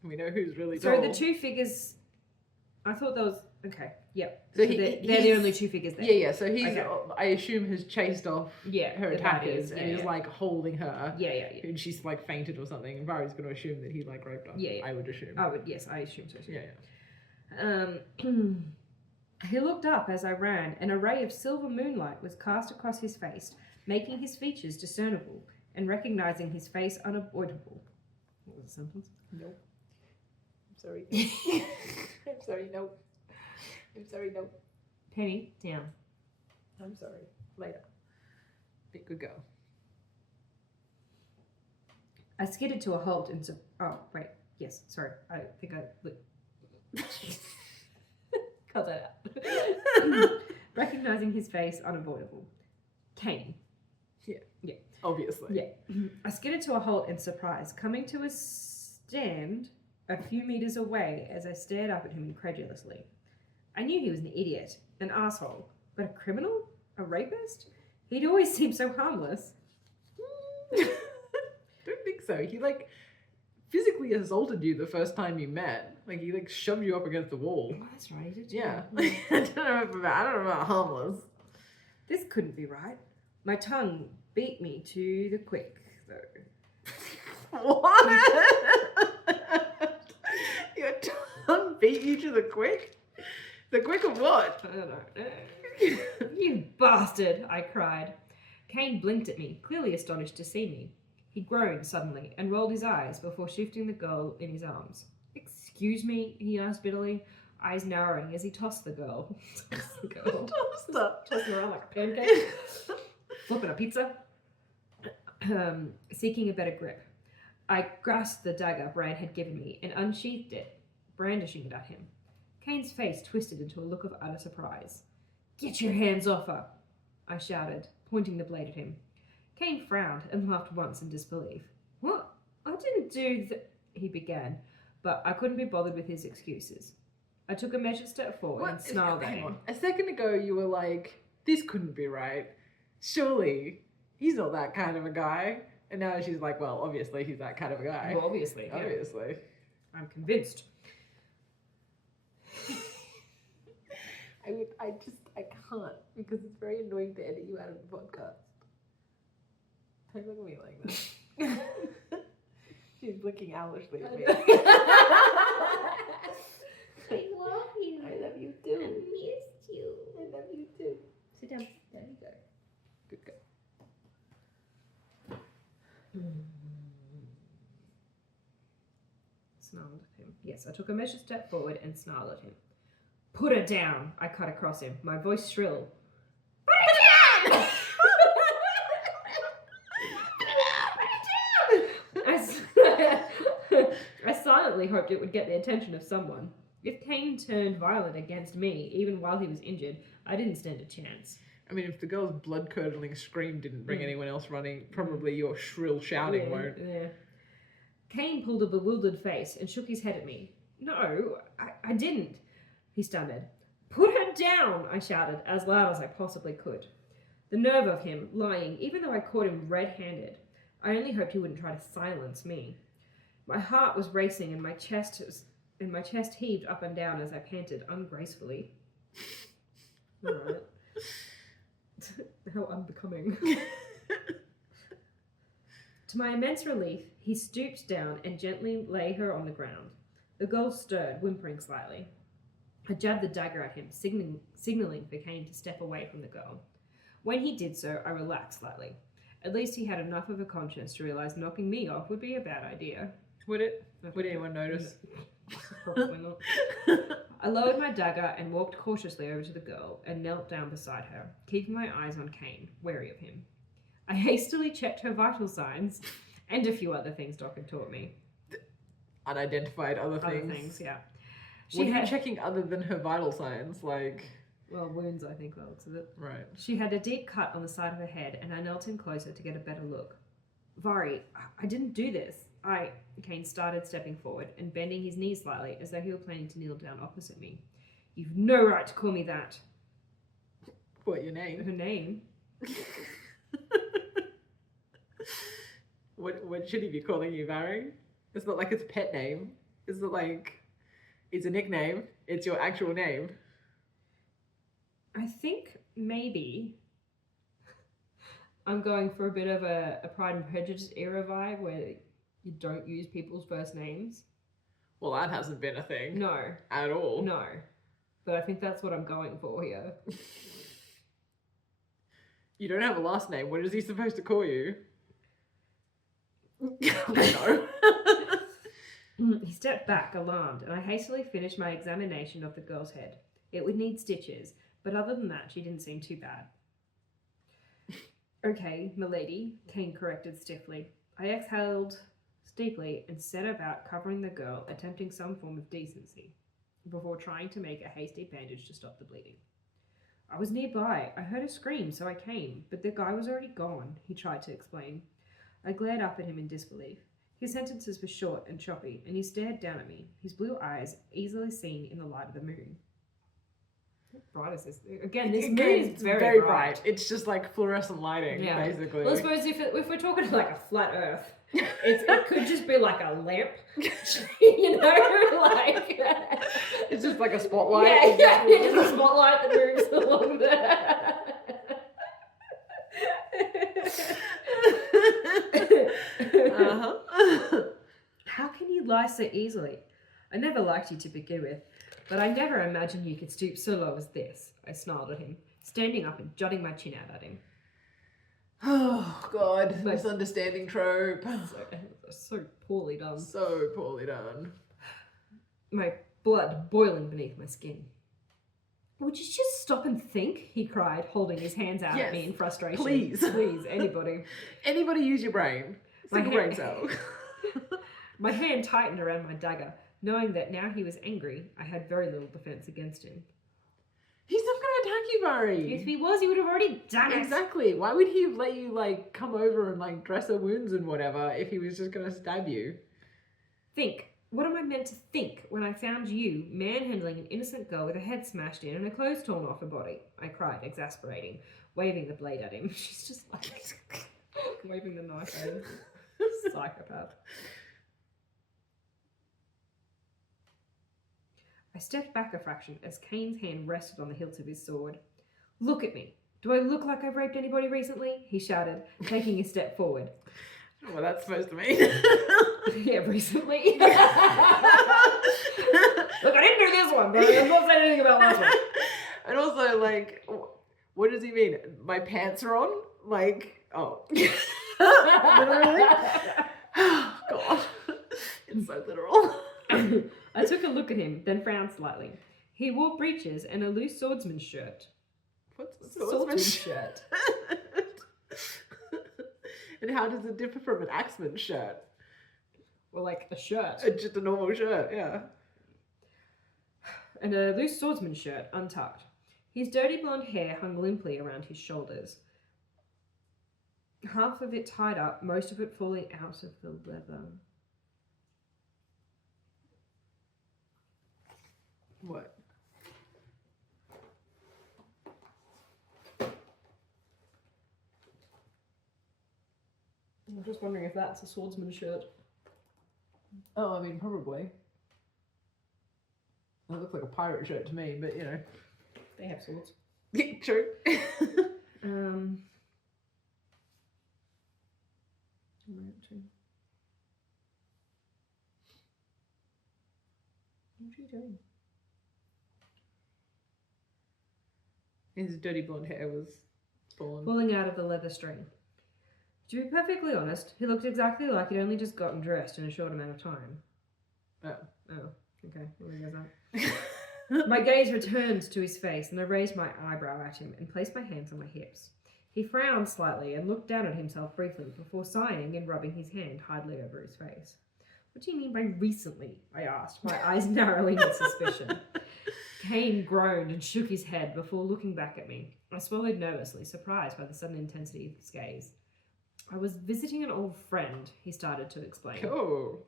We know who's really tall. So the two figures, I thought that was, okay, yep. So they're the only two figures there. Yeah, so he's, I assume, has chased off her attackers and is like holding her. Yeah. And she's like fainted or something. And Vari's going to assume that he like raped her. Yeah. I would assume. Yes, I assume so. Yeah. He looked up as I ran. An array of silver moonlight was cast across his face, making his features discernible and recognizing his face unavoidable. What was the sentence? Nope. I'm sorry. I'm sorry, nope. I'm sorry, nope. Penny, down. I'm sorry. Later. Be a good girl. I skidded to a halt and oh, wait. Yes, sorry. I think I... Cut that out. Recognizing his face unavoidable. Kane. Yeah. Obviously. Yeah. I skidded to a halt in surprise, coming to a stand a few meters away as I stared up at him incredulously. I knew he was an idiot, an asshole, but a criminal? A rapist? He'd always seemed so harmless. Don't think so. He like physically assaulted you the first time you met. Like he like shoved you up against the wall. Oh, that's right. Yeah. I don't know about harmless. This couldn't be right. My tongue beat me to the quick, though. What? Your tongue beat you to the quick? The quick of what? I don't know. You bastard, I cried. Kane blinked at me, clearly astonished to see me. He groaned suddenly and rolled his eyes before shifting the girl in his arms. Excuse me, he asked bitterly, eyes narrowing as he tossed the girl. Tossed her around like a pancake. Flipping a pizza. Seeking a better grip. I grasped the dagger Brand had given me and unsheathed it, brandishing it at him. Kane's face twisted into a look of utter surprise. Get your hands off her, I shouted, pointing the blade at him. Kane frowned and laughed once in disbelief. What? I didn't do he began, but I couldn't be bothered with his excuses. I took a measured step forward and snarled at him. A second ago you were like, this couldn't be right. Surely, he's not that kind of a guy. And now she's like, well, obviously he's that kind of a guy. Well, obviously. Yeah. Obviously. I'm convinced. I can't, because it's very annoying to edit you out of the podcast. Don't look at me like that. She's looking owlishly at me. I love you. I love you too. I missed you. I love you too. Sit down. There you go. Good girl. Snarled at him. Yes, I took a measured step forward and snarled at him. Put her down, I cut across him, my voice shrill. Put her down! I silently hoped it would get the attention of someone. If Kane turned violent against me, even while he was injured, I didn't stand a chance. I mean, if the girl's blood-curdling scream didn't bring anyone else running, probably your shrill shouting won't. Yeah. Kane pulled a bewildered face and shook his head at me. No, I didn't, he stammered. Put her down, I shouted, as loud as I possibly could. The nerve of him, lying, even though I caught him red-handed. I only hoped he wouldn't try to silence me. My heart was racing and my chest heaved up and down as I panted ungracefully. All right. How unbecoming. To my immense relief, he stooped down and gently lay her on the ground. The girl stirred, whimpering slightly. I jabbed the dagger at him, signaling for Kane to step away from the girl. When he did so, I relaxed slightly. At least he had enough of a conscience to realise knocking me off would be a bad idea. Would it? Would anyone notice? Probably not. I lowered my dagger and walked cautiously over to the girl and knelt down beside her, keeping my eyes on Kane, wary of him. I hastily checked her vital signs and a few other things Doc had taught me. Unidentified other things? Other things, yeah. What are you checking other than her vital signs? Like... Well, wounds, I think, well, it's it. Right. She had a deep cut on the side of her head, and I knelt in closer to get a better look. Vari, I didn't do this. Kane started stepping forward and bending his knees slightly as though he were planning to kneel down opposite me. You've no right to call me that. What, your name? Her name? What should he be calling you, Vari? It's not like it's a pet name. It's not like it's a nickname. It's your actual name. I think maybe I'm going for a bit of a Pride and Prejudice era vibe where you don't use people's first names. Well, that hasn't been a thing. No. At all. No. But I think that's what I'm going for here. You don't have a last name. What is he supposed to call you? No. He stepped back, alarmed, and I hastily finished my examination of the girl's head. It would need stitches, but other than that, she didn't seem too bad. Okay, milady, Kane corrected stiffly. I exhaled steeply and set about covering the girl, attempting some form of decency, before trying to make a hasty bandage to stop the bleeding. I was nearby. I heard a scream, so I came, but the guy was already gone, he tried to explain. I glared up at him in disbelief. His sentences were short and choppy, and he stared down at me, his blue eyes easily seen in the light of the moon. How bright is this? Again, this moon is very bright. It's just like fluorescent lighting, basically. Well, I suppose if we're talking like a flat Earth, it could just be like a lamp, you know, like it's just like a spotlight. Yeah, it's a spotlight that moves along there. How can you lie so easily? I never liked you to begin with, but I never imagined you could stoop so low as this. I snarled at him, standing up and jutting my chin out at him. Oh, God. Misunderstanding trope. So poorly done. So poorly done. My blood boiling beneath my skin. Would you just stop and think? He cried, holding his hands out at me in frustration. Please. Please, anybody. Anybody use your brain. Stick a brain cell. My hand tightened around my dagger, knowing that now he was angry, I had very little defense against him. He's not going to attack you, Vari. If he was, he would have already done it. Exactly. Why would he let you, like, come over and, like, dress her wounds and whatever if he was just going to stab you? Think. What am I meant to think when I found you manhandling an innocent girl with her head smashed in and her clothes torn off her body? I cried, exasperating, waving the blade at him. She's just like waving the knife at him. Psychopath. I stepped back a fraction as Kane's hand rested on the hilt of his sword. Look at me. Do I look like I've raped anybody recently? He shouted, taking a step forward. I don't know what that's supposed to mean. Yeah, recently. Look, I didn't do this one, but I'm not saying anything about last one. And also, like, what does he mean? My pants are on? Like, oh. Literally? Oh, God. It's so literal. I took a look at him, then frowned slightly. He wore breeches and a loose swordsman's shirt. What's a swordsman's shirt? And how does it differ from an axeman's shirt? Well, like a shirt. Just a normal shirt, yeah. And a loose swordsman's shirt, untucked. His dirty blonde hair hung limply around his shoulders. Half of it tied up, most of it falling out of the leather. What? I'm just wondering if that's a swordsman's shirt. Oh, I mean, probably. That looks like a pirate shirt to me, but you know. They have swords. Yeah, true. What are you doing? His dirty blonde hair was falling out of the leather string. To be perfectly honest, he looked exactly like he'd only just gotten dressed in a short amount of time. Oh, okay. Well, there goes that. My gaze returned to his face, and I raised my eyebrow at him and placed my hands on my hips. He frowned slightly and looked down at himself briefly before sighing and rubbing his hand idly over his face. What do you mean by recently? I asked, my eyes narrowing with suspicion. Kane groaned and shook his head before looking back at me. I swallowed nervously, surprised by the sudden intensity of his gaze. I was visiting an old friend, he started to explain. Cool.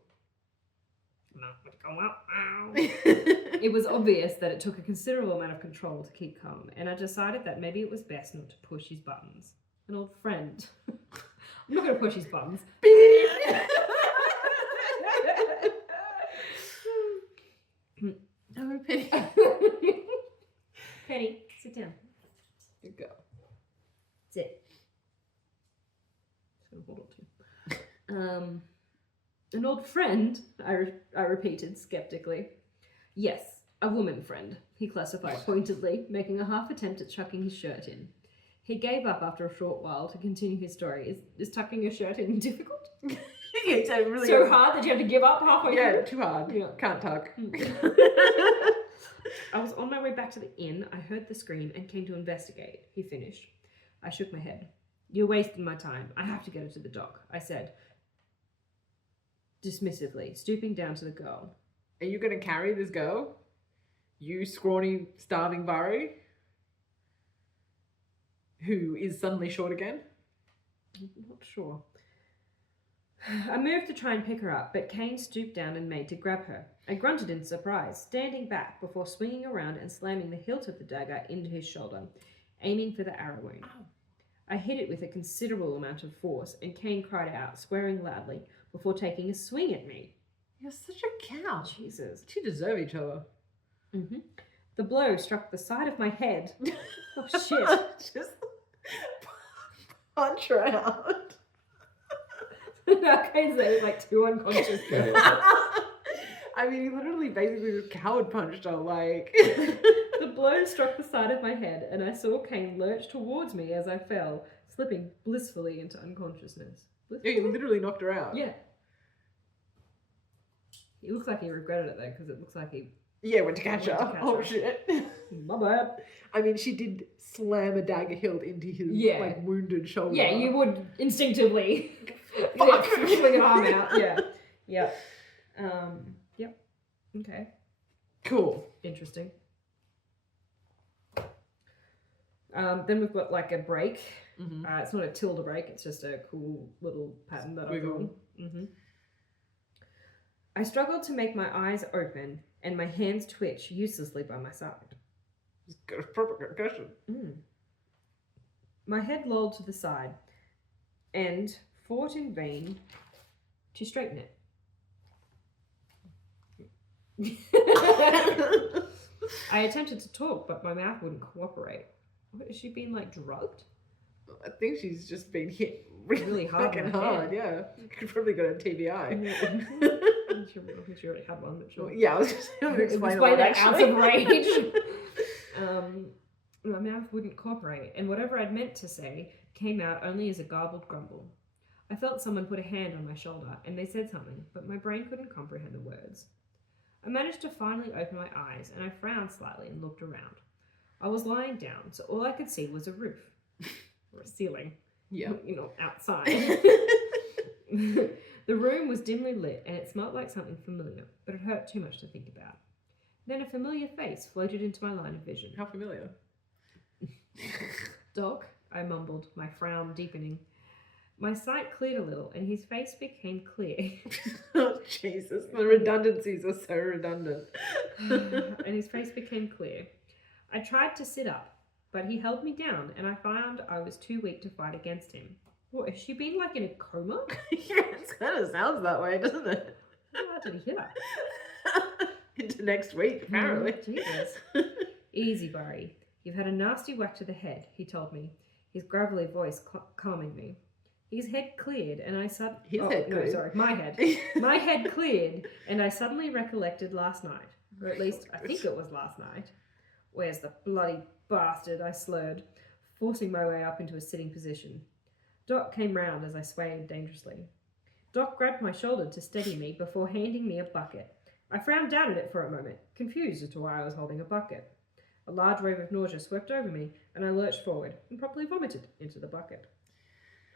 It was obvious that it took a considerable amount of control to keep calm, and I decided that maybe it was best not to push his buttons. An old friend. I'm not going to push his buttons. I'm a Penny. Penny, sit down. Good girl. Sit. Just gonna hold on to you. An old friend, I repeated skeptically. Yes, a woman friend, he classified pointedly, making a half attempt at tucking his shirt in. He gave up after a short while to continue his story. Is tucking your shirt in difficult? Yeah, really so hard that you have to give up halfway through? Yeah, too hard. Yeah. Can't tuck. I was on my way back to the inn. I heard the scream and came to investigate, he finished. I shook my head. You're wasting my time. I have to get her to the dock, I said, dismissively, stooping down to the girl. Are you going to carry this girl? You scrawny, starving Vari? Who is suddenly short again? I'm not sure. I moved to try and pick her up, but Kane stooped down and made to grab her. I grunted in surprise, standing back before swinging around and slamming the hilt of the dagger into his shoulder, aiming for the arrow wound. Oh. I hit it with a considerable amount of force, and Kane cried out, swearing loudly, before taking a swing at me. You're such a cow. Jesus. You deserve each other. Mm-hmm. The blow struck the side of my head. Oh, shit. Just punch her out. Now Kane's there with like two unconscious girls. I mean, he literally basically just coward punched her, like... The blow struck the side of my head, and I saw Kane lurch towards me as I fell, slipping blissfully into unconsciousness. Yeah, you literally knocked her out. Yeah. It looks like he regretted it, though, because it looks like he... Yeah, went to catch her. Oh, shit. My bad. I mean, she did slam a dagger hilt into his, like, wounded shoulder. Yeah, you would instinctively... Swing an arm out. Yeah. Yeah. Yep. Okay. Cool. Interesting. Then we've got like a break. Mm-hmm. It's not a tilde break, it's just a cool little pattern that I've drawn. Mm-hmm. I struggled to make my eyes open and my hands twitch uselessly by my side. Proper concussion. My head lolled to the side and fought in vain to straighten it. I attempted to talk, but my mouth wouldn't cooperate. What, has she been like drugged? I think she's just been hit really hard. Fucking Hard, yeah. Could probably got a TBI. She already had one, but sure. Yeah, I was just going to explain that ounce of rage. My mouth wouldn't cooperate, and whatever I'd meant to say came out only as a garbled grumble. I felt someone put a hand on my shoulder, and they said something, but my brain couldn't comprehend the words. I managed to finally open my eyes, and I frowned slightly and looked around. I was lying down, so all I could see was a roof. Or a ceiling. Yeah. Outside. The room was dimly lit, and it smelled like something familiar, but it hurt too much to think about. Then a familiar face floated into my line of vision. How familiar? Doc, I mumbled, my frown deepening. My sight cleared a little, and his face became clear. Oh, Jesus. The redundancies are so redundant. And his face became clear. I tried to sit up, but he held me down, and I found I was too weak to fight against him. What, has she been like in a coma? Yeah, it kind of sounds that way, doesn't it? How did he hear that? Into next week, apparently. Jesus. Easy, Vari. You've had a nasty whack to the head, he told me, his gravelly voice calming me. His head cleared, and I my head. My head cleared, and I suddenly recollected last night. Or at least, I think it was last night. Where's the bloody bastard? I slurred, forcing my way up into a sitting position. Doc came round as I swayed dangerously. Doc grabbed my shoulder to steady me before handing me a bucket. I frowned down at it for a moment, confused as to why I was holding a bucket. A large wave of nausea swept over me, and I lurched forward and promptly vomited into the bucket.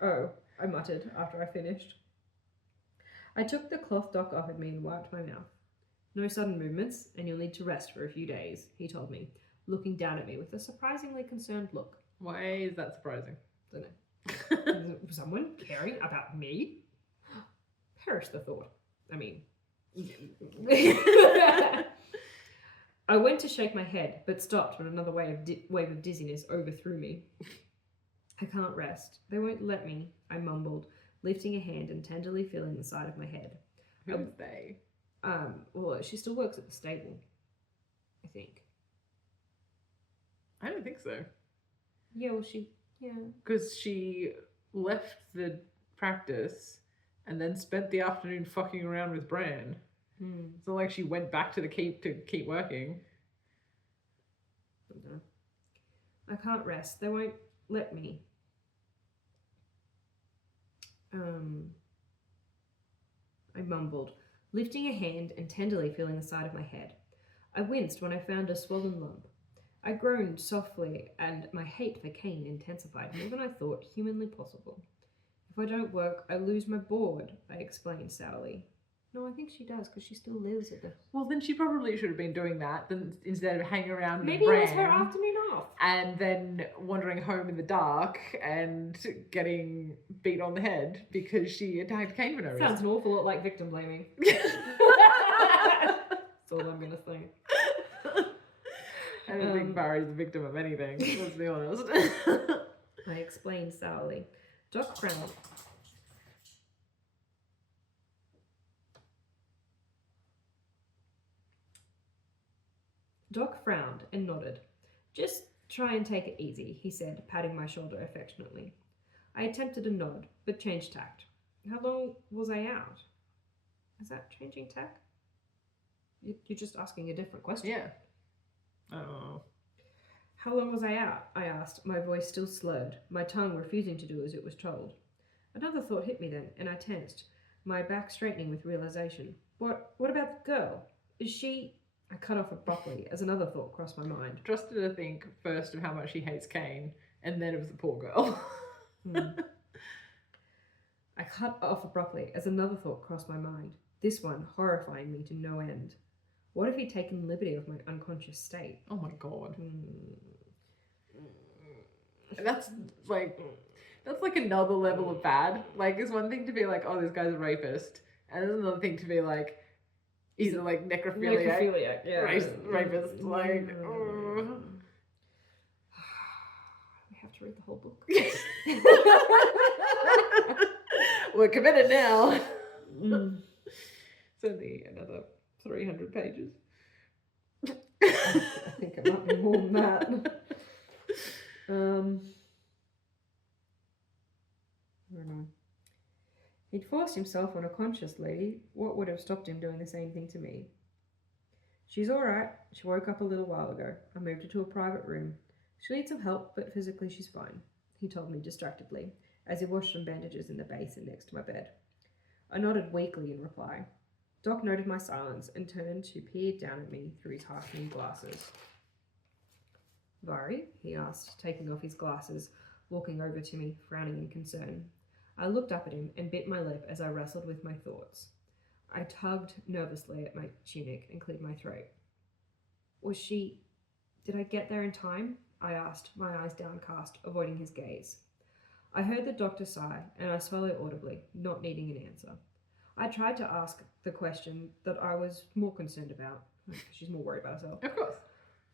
Oh, I muttered after I finished. I took the cloth Doc offered me and wiped my mouth. No sudden movements, and you'll need to rest for a few days, he told me, looking down at me with a surprisingly concerned look. Why is that surprising? Don't know. Someone caring about me? Perish the thought. I mean... I went to shake my head, but stopped when another wave of dizziness overthrew me. I can't rest. They won't let me, I mumbled, lifting a hand and tenderly feeling the side of my head. Who's they? Well, she still works at the stable, I think. I don't think so. Yeah, well, Because she left the practice and then spent the afternoon fucking around with Bran. It's not like she went back to the keep to keep working. I can't rest. They won't let me. I mumbled, lifting a hand and tenderly feeling the side of my head. I winced when I found a swollen lump. I groaned softly, and my hate for Cain intensified more than I thought humanly possible. If I don't work, I lose my board, I explained sourly. No, I think she does, because she still lives at the... Well, then she probably should have been doing that than instead of hanging around Maybe with it was Bran. her afternoon off. And then wandering home in the dark and getting beat on the head because she attacked Cain for no reason. Sounds an awful lot like victim blaming. That's all I'm going to say. I don't think Vari's a victim of anything, let's be honest. I explained sourly. Doc frowned. Doc frowned and nodded. Just try and take it easy, he said, patting my shoulder affectionately. I attempted a nod, but changed tact. How long was I out? Is that changing tack? You're just asking a different question. Yeah. I don't know. How long was I out? I asked, my voice still slurred, my tongue refusing to do as it was told. Another thought hit me then, and I tensed, my back straightening with realization. What about the girl? Is she... I cut off abruptly as another thought crossed my mind. Trusted her to think first of how much she hates Cain, and then of the poor girl. I cut off abruptly as another thought crossed my mind, this one horrifying me to no end. What if he'd taken liberty of my unconscious state? Oh my god. And that's like another level of bad. Like, it's one thing to be like, oh, this guy's a rapist, and it's another thing to be like, he's a like necrophiliac yeah. rapist. Like, We have to read the whole book. We're committed now. It's only another 300 pages. I think it might be more than that. I don't know. He'd forced himself on a conscious lady. What would have stopped him doing the same thing to me? She's all right. She woke up a little while ago. I moved her to a private room. She needs some help, but physically she's fine, he told me distractedly, as he washed some bandages in the basin next to my bed. I nodded weakly in reply. Doc noted my silence and turned to peer down at me through his half-moon glasses. Vari? He asked, taking off his glasses, walking over to me, frowning in concern. I looked up at him and bit my lip as I wrestled with my thoughts. I tugged nervously at my tunic and cleared my throat. Did I get there in time? I asked, my eyes downcast, avoiding his gaze. I heard the doctor sigh, and I swallowed audibly, not needing an answer. I tried to ask the question that I was more concerned about. She's more worried about herself. Of course.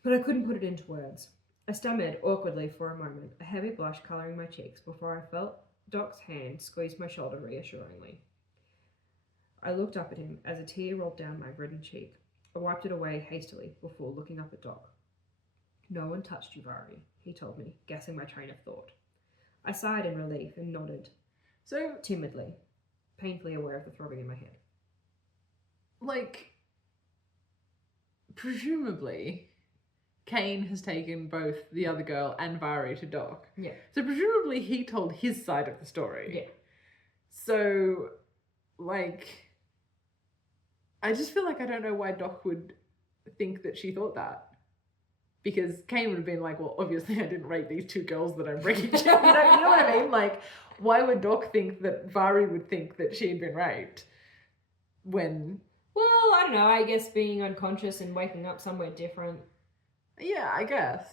But I couldn't put it into words. I stammered awkwardly for a moment, a heavy blush colouring my cheeks before I felt Doc's hand squeeze my shoulder reassuringly. I looked up at him as a tear rolled down my reddened cheek. I wiped it away hastily before looking up at Doc. No one touched you, Vari, he told me, guessing my train of thought. I sighed in relief and nodded. So, timidly, painfully aware of the throbbing in my head. Like, presumably, Kane has taken both the other girl and Vari to Doc. Yeah. So presumably he told his side of the story. Yeah. So, like, I just feel like I don't know why Doc would think that she thought that. Because Kane would have been like, well, obviously I didn't rape these two girls that I'm bringing to you. You know what I mean? Like, why would Doc think that Vari would think that she had been raped when... Well, I don't know. I guess being unconscious and waking up somewhere different. Yeah, I guess.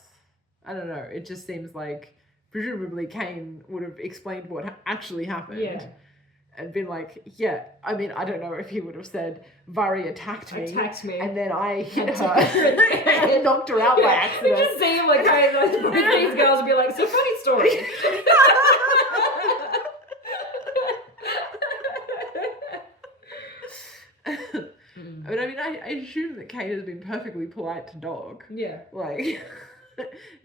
I don't know. It just seems like presumably Kane would have explained what actually happened. Yeah. And been like, yeah, I mean, I don't know if he would have said, Vari attacked me. And then I hit her and knocked her out by accident. You just see him like, hey, these girls would be like, it's a funny story. I mean, I assume that Kane has been perfectly polite to Doc. Yeah. Like,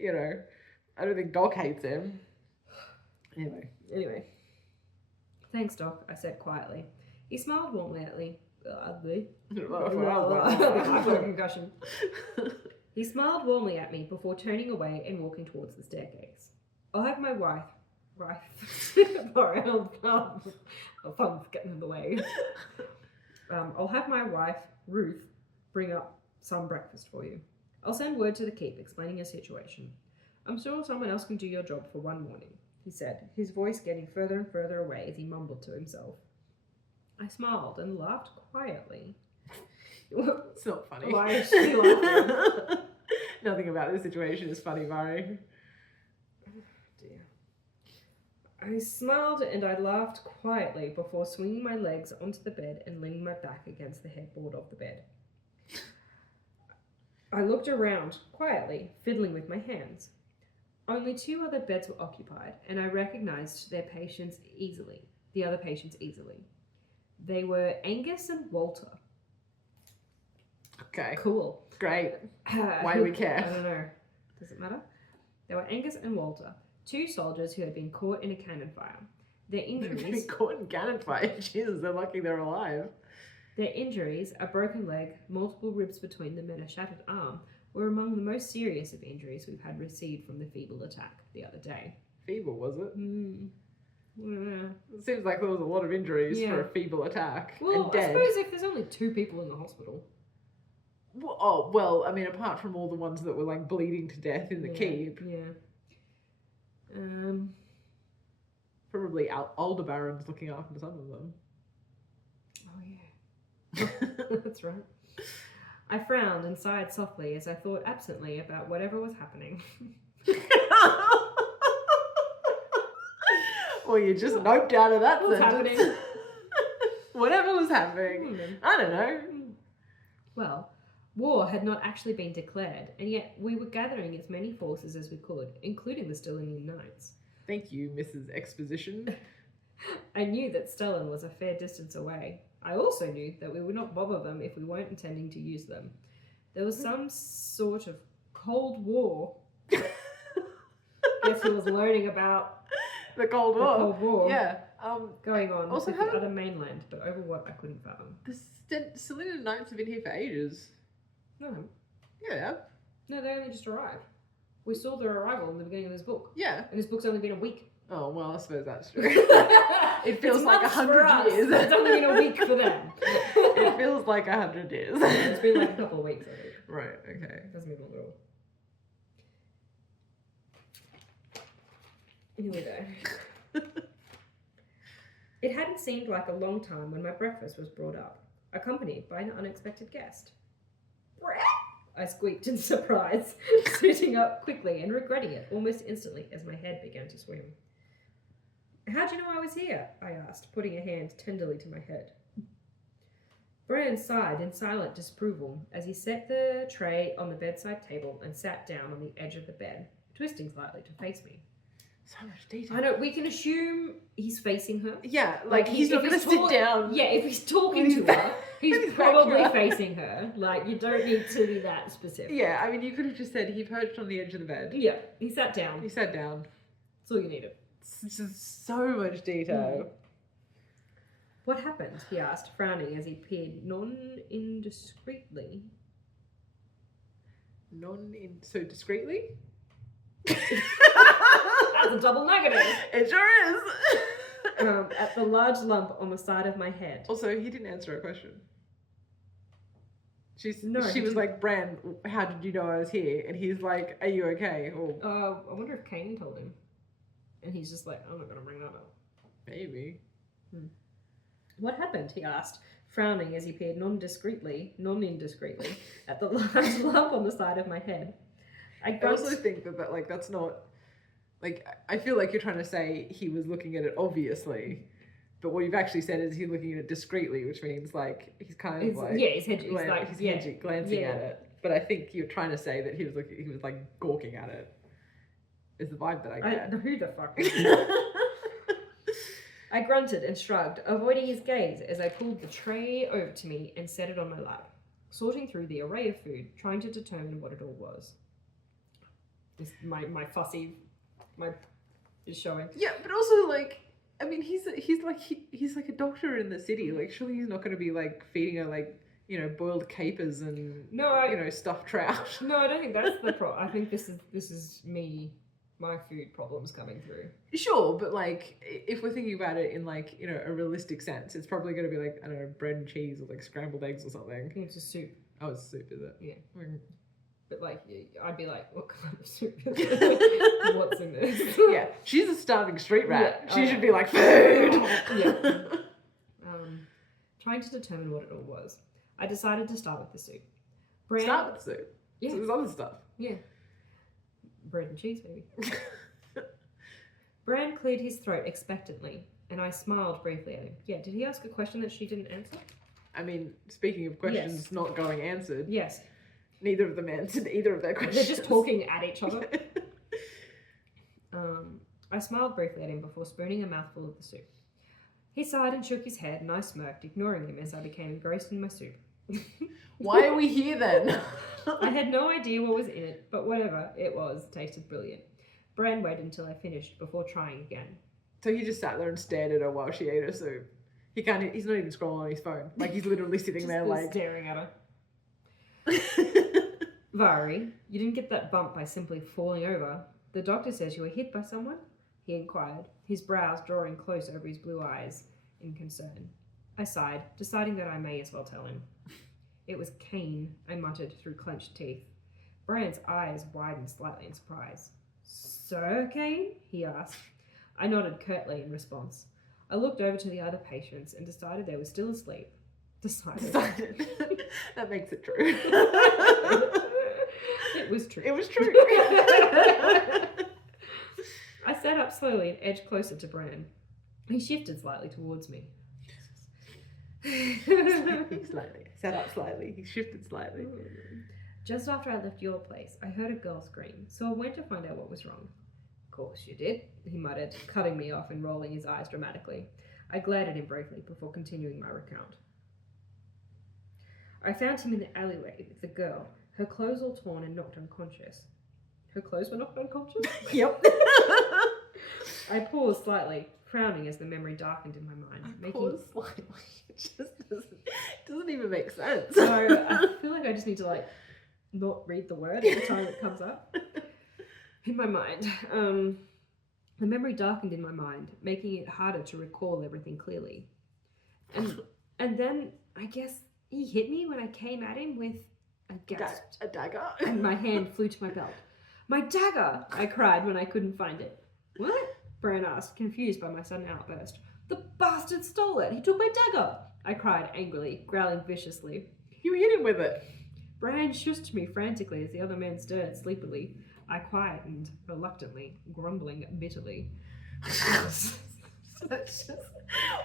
you know, I don't think Doc hates him. Anyway. Thanks, Doc, I said quietly. He smiled warmly at me. Concussion. He smiled warmly at me before turning away and walking towards the staircase. I'll have my wife. Sorry, thumb's getting in the way. I'll have my wife, Ruth, bring up some breakfast for you. I'll send word to the keep explaining your situation. I'm sure someone else can do your job for one morning, he said, his voice getting further and further away as he mumbled to himself. I smiled and laughed quietly. It's not funny. Why is she laughing? Nothing about this situation is funny, Vari. Dear. I smiled and I laughed quietly before swinging my legs onto the bed and leaning my back against the headboard of the bed. I looked around quietly, fiddling with my hands. Only 2 other beds were occupied, and I recognized the other patients easily. They were Angus and Walter. Okay. Cool. Great. Why do we care? I don't know. Does it matter? They were Angus and Walter, 2 soldiers who had been caught in a cannon fire. Their injuries... They've been caught in cannon fire? Jesus, they're lucky they're alive. Their injuries, a broken leg, multiple ribs between them, and a shattered arm, were among the most serious of injuries we've had received from the feeble attack the other day. Feeble, was it? Yeah. It seems like there was a lot of injuries for a feeble attack. Well, and dead. I suppose if there's only 2 people in the hospital. Well, I mean, apart from all the ones that were like bleeding to death in the keep. Yeah. Probably Aldebaran's looking after some of them. Oh, yeah. That's right. I frowned and sighed softly as I thought absently about whatever was happening. Or you just noped out of that What was sentence. happening? Whatever was happening. I don't know. Well, war had not actually been declared, and yet we were gathering as many forces as we could, including the Stellanian Knights. Thank you, Mrs. Exposition. I knew that Stellan was a fair distance away. I also knew that we would not bother them if we weren't intending to use them. There was some sort of Cold War. Guess he was learning about The Cold War. the Cold War Yeah. going on Also, with the other mainland, but over what I couldn't fathom. The Stellanian Knights have been here for ages. No, Yeah. no, they only just arrived. We saw their arrival in the beginning of this book, Yeah. and this book's only been a week. Oh, well, I suppose that's true. It feels It's like months for 100 us, years. but it's only been a week for them. It feels like 100 years. It's been like a couple of weeks, I think. Right, okay. Doesn't mean long at all. Here we go. It hadn't seemed like a long time when my breakfast was brought up, accompanied by an unexpected guest. Brett! I squeaked in surprise, sitting up quickly and regretting it almost instantly as my head began to swim. How'd you know I was here? I asked, putting a hand tenderly to my head. Bran sighed in silent disapproval as he set the tray on the bedside table and sat down on the edge of the bed, twisting slightly to face me. So much detail. I know, we can assume he's facing her. Yeah, like he's not if going to sit down. Yeah, if he's talking to her, he's probably facing her. Like, you don't need to be that specific. Yeah, I mean, you could have just said he perched on the edge of the bed. Yeah, he sat down. He sat down. That's all you needed. It's just so much detail. What happened? He asked, frowning as he peered non-indiscreetly. So discreetly? That's a double negative. It sure is. At the large lump on the side of my head. Also, he didn't answer her question. She was didn't. like, Bran, how did you know I was here? And he's like, are you okay? Or I wonder if Cain told him. And he's just like, I'm not going to bring that up. maybe. What happened? He asked, frowning as he peered non-indiscreetly at the large lump on the side of my head. I also think that like, that's not... Like, I feel like you're trying to say he was looking at it obviously, but what you've actually said is he's looking at it discreetly, which means, like, he's kind of like... Yeah, he's hedging. glancing at it. But I think you're trying to say that he was like, gawking at it. Is the vibe that I get. Who the fuck? I grunted and shrugged, avoiding his gaze as I pulled the tray over to me and set it on my lap, sorting through the array of food, trying to determine what it all was. My fussy is showing. Yeah, but also, like, I mean, he's like a doctor in the city. Like, surely he's not going to be like feeding her like, you know, boiled capers and stuffed trout. No, I don't think that's the problem. I think this is my food problems coming through. Sure, but like, if we're thinking about it in like, you know, a realistic sense, it's probably going to be like, I don't know, bread and cheese or like scrambled eggs or something. I think it's a soup. Oh, it's soup, is it? Yeah. Mm. But like, I'd be like, what kind of soup is it? What's in this? Yeah, she's a starving street rat. Yeah, she should be like, food! Yeah. Trying to determine what it all was. I decided to start with the soup. Start with soup. Yeah. So there's other stuff. Yeah. Bread and cheese, maybe. Bran cleared his throat expectantly, and I smiled briefly at him. Yeah, did he ask a question that she didn't answer? I mean, speaking of questions not going answered, Yes. neither of them answered either of their questions. They're just talking at each other. I smiled briefly at him before spooning a mouthful of the soup. He sighed and shook his head, and I smirked, ignoring him as I became engrossed in my soup. Why are we here then? I had no idea what was in it, but whatever it was tasted brilliant. Bran waited until I finished before trying again. So he just sat there and stared at her while she ate her soup. He's not even scrolling on his phone. Like, he's literally sitting there like... staring at her. Vari, you didn't get that bump by simply falling over. The doctor says you were hit by someone? He inquired, his brows drawing close over his blue eyes in concern. I sighed, deciding that I may as well tell him. It was Cain, I muttered through clenched teeth. Bran's eyes widened slightly in surprise. Sir Cain? He asked. I nodded curtly in response. I looked over to the other patients and decided they were still asleep. Decided. That makes it true. It was true. It was true. I sat up slowly and edged closer to Bran. He shifted slightly towards me. Slightly. Sat up slightly. He shifted slightly. Just after I left your place, I heard a girl scream, so I went to find out what was wrong. Of course you did, he muttered, cutting me off and rolling his eyes dramatically. I glared at him briefly before continuing my recount. I found him in the alleyway with the girl, her clothes all torn and knocked unconscious. Her clothes were knocked unconscious? Yep. I paused slightly, frowning as the memory darkened in my mind. Pause slightly. It just doesn't even make sense. So I feel like I just need to like not read the word every time it comes up. In my mind. The memory darkened in my mind, making it harder to recall everything clearly. And then I guess he hit me when I came at him with a gasp. A dagger? And my hand flew to my belt. My dagger! I cried when I couldn't find it. What? Bran asked, confused by my sudden outburst. The bastard stole it! He took my dagger! I cried angrily, growling viciously. You hit him with it. Bran shushed me frantically as the other men stirred sleepily. I quietened reluctantly, grumbling bitterly. That's just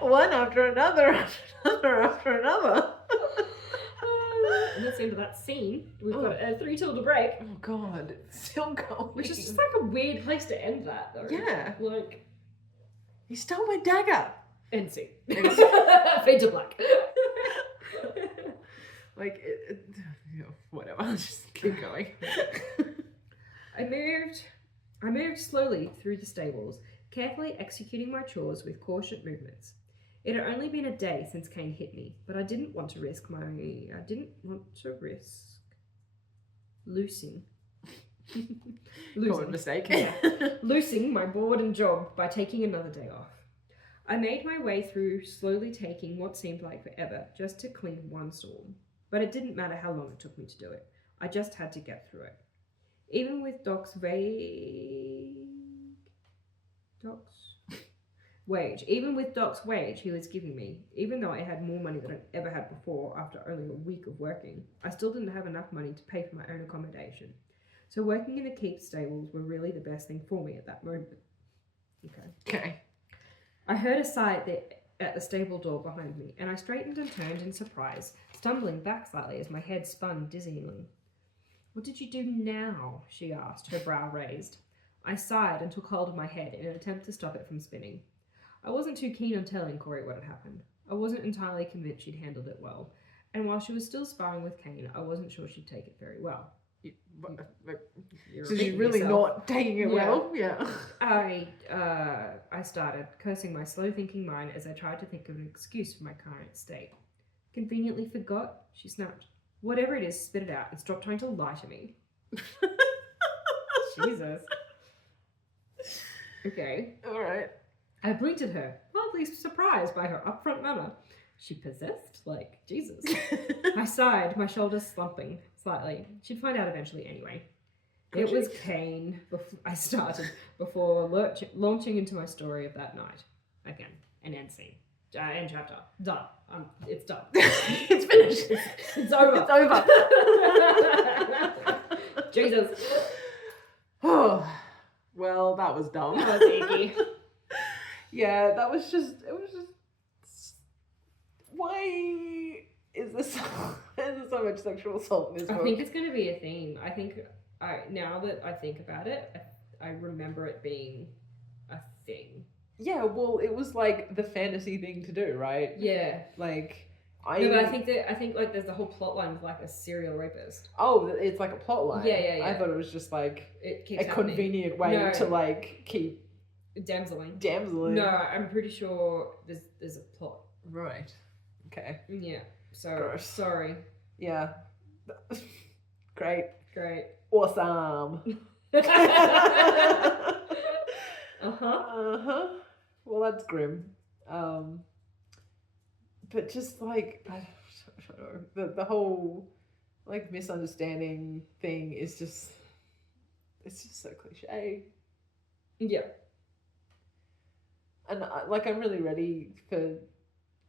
one after another, after another. And that's the end of that scene. We've got a 3 tilde break. Oh god, it's still going. Which is just like a weird place to end that, though. Yeah. Like, he stole my dagger. end scene. Fade to black. Like, whatever. I'll just keep going. I moved slowly through the stables, carefully executing my chores with cautious movements. It had only been a day since Kane hit me, but I didn't want to risk losing. Common mistake. Yeah. Losing my board and job by taking another day off. I made my way through, slowly taking what seemed like forever just to clean one storm. But it didn't matter how long it took me to do it. I just had to get through it. Even with Doc's wage he was giving me, even though I had more money than I'd ever had before after only a week of working, I still didn't have enough money to pay for my own accommodation. So working in the keep stables were really the best thing for me at that moment. Okay. I heard a sigh at the stable door behind me, and I straightened and turned in surprise, stumbling back slightly as my head spun dizzyingly. What did you do now? She asked, her brow raised. I sighed and took hold of my head in an attempt to stop it from spinning. I wasn't too keen on telling Corey what had happened. I wasn't entirely convinced she'd handled it well, and while she was still sparring with Kane, I wasn't sure she'd take it very well. So she's really not taking it well? Yeah. I started, cursing my slow-thinking mind as I tried to think of an excuse for my current state. Conveniently forgot, she snapped. Whatever it is, spit it out and stop trying to lie to me. Jesus. Okay. Alright. I blinked at her, mildly surprised by her upfront manner. She possessed? Like, Jesus. I sighed, my shoulders slumping slightly. She'd find out eventually anyway. It was Kane, I started, before launching into my story of that night. Again, an end scene. End chapter. Done. It's done. It's finished. It's over. It's over. Jesus. Oh, well, that was dumb. That was icky. Yeah, it was just, why is there so much sexual assault in this book? I think it's going to be a theme. I think, now that I think about it, I remember it being a thing. Yeah, well, it was like the fantasy thing to do, right? Yeah. Like, No, but I think like there's the whole plot line of like a serial rapist. Oh, it's like a plot line. Yeah. I thought it was just like it keeps convenient way to like keep damseling. No, I'm pretty sure there's a plot. Right. Okay. Yeah. So Gross. Sorry. Yeah. Great. Uh-huh. Awesome. Well, that's grim. But just like I don't know, the whole like misunderstanding thing is just so cliche. Yeah. And I'm really ready for.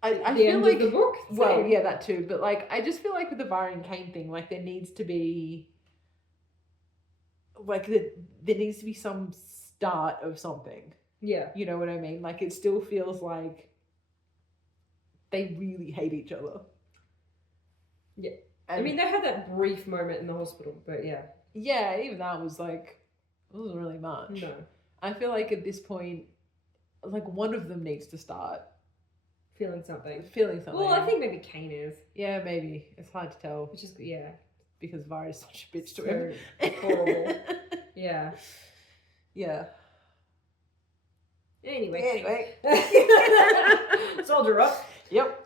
I the feel end like of the book. Well, yeah, that too. But like, I just feel like with the Vari and Kane thing, like there needs to be some start of something. Yeah. You know what I mean? Like, it still feels like they really hate each other. Yeah. And I mean, they had that brief moment in the hospital, but yeah. yeah, even that was like, it wasn't really much. No. I feel like at this point, like, one of them needs to start Feeling something. Well, I think maybe Kane is. Yeah, maybe. It's hard to tell. Which is, yeah. Because Vari is such a bitch to So him. horrible. Yeah. Yeah. Anyway. Soldier up. Yep.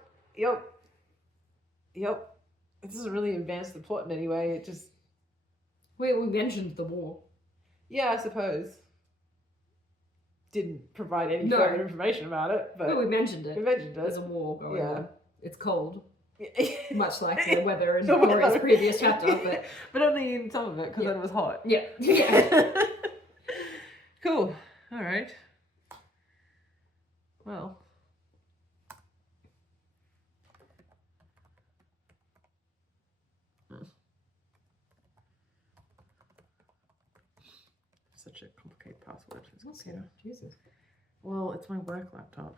It doesn't really advance the plot in any way. It just... We mentioned the war. Yeah, I suppose. Didn't provide any No. further information about it, but... Well, we mentioned it. We mentioned There's it. a war going Yeah. on. It's cold. Yeah. Much like the weather in The weather. Laura's previous chapter. But only in some of it, because then it was hot. Yeah. Yeah. Cool. All right. Well. Such a complicated password. Okay. Jesus. Well, it's my work laptop.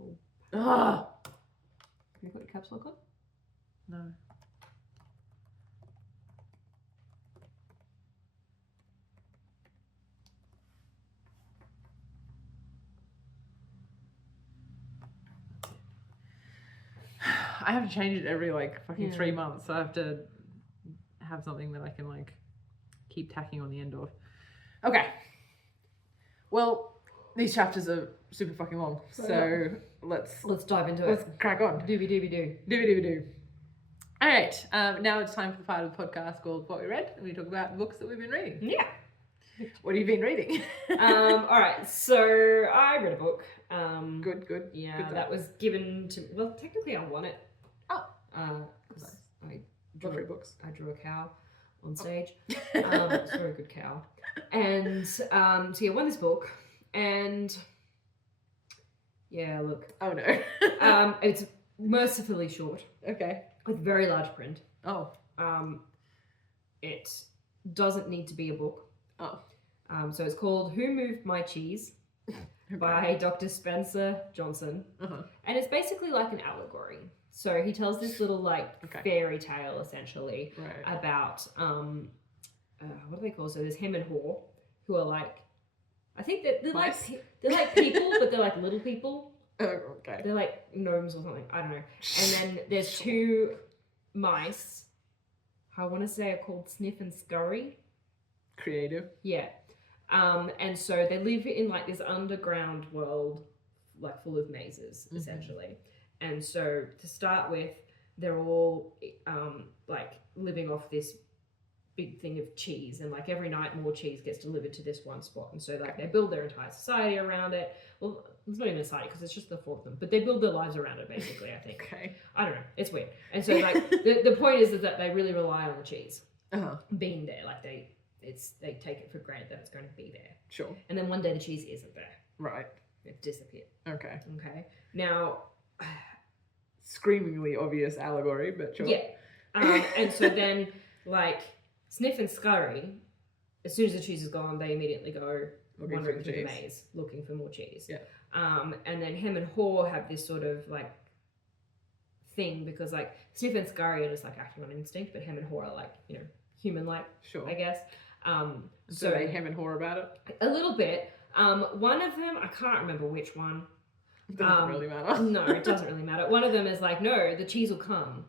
Oh. Ah! Can you put your caps lock on? No. I have to change it every like fucking 3 months, so I have to have something that I can like keep tacking on the end of. Okay. Well, these chapters are super fucking long, so let's dive into let's it. crack on. Dooby. Do. All right. Now it's time for the part of the podcast called What We Read, and we talk about books that we've been reading. Yeah. What have you been reading? All right. So I read a book. Good. Yeah, Good that was given to. Well, technically, I won it. Oh. Nice. Love free books. I drew a cow on stage. It's a very good cow. And so yeah, I won this book, and yeah, look. Oh no. It's mercifully short. Okay. With very large print. Oh. It doesn't need to be a book. Oh. So it's called Who Moved My Cheese by Dr. Spencer Johnson. Uh-huh. And it's basically like an allegory. So he tells this little like fairy tale essentially about what do they call it? So there's him and Haw, who are like, I think that they're like people, but they're like little people. Oh, okay. They're like gnomes or something. I don't know. And then there's two mice. I want to say are called Sniff and Scurry. Creative. Yeah. And so they live in like this underground world, like full of mazes, essentially. And so to start with, they're all like living off this big thing of cheese, and like every night more cheese gets delivered to this one spot. And so like they build their entire society around it. Well, it's not even a society because it's just the four of them, but they build their lives around it basically, I think. Okay. I don't know. It's weird. And so like the point is that they really rely on the cheese being there. Like they take it for granted that it's going to be there. Sure. And then one day the cheese isn't there. Right. It disappeared. Okay. Now, screamingly obvious allegory, but sure. Yeah. And so then, like, Sniff and Scurry, as soon as the cheese is gone, they immediately go wandering through the maze, looking for more cheese. Yeah. And then him and Haw have this sort of, like, thing, because, like, Sniff and Scurry are just, like, acting on instinct, but him and Haw are, like, you know, human-like, sure. I guess. So they hem and haw about it? A little bit. One of them, I can't remember which one. It doesn't really matter. No, it doesn't really matter. One of them is like, no, the cheese will come.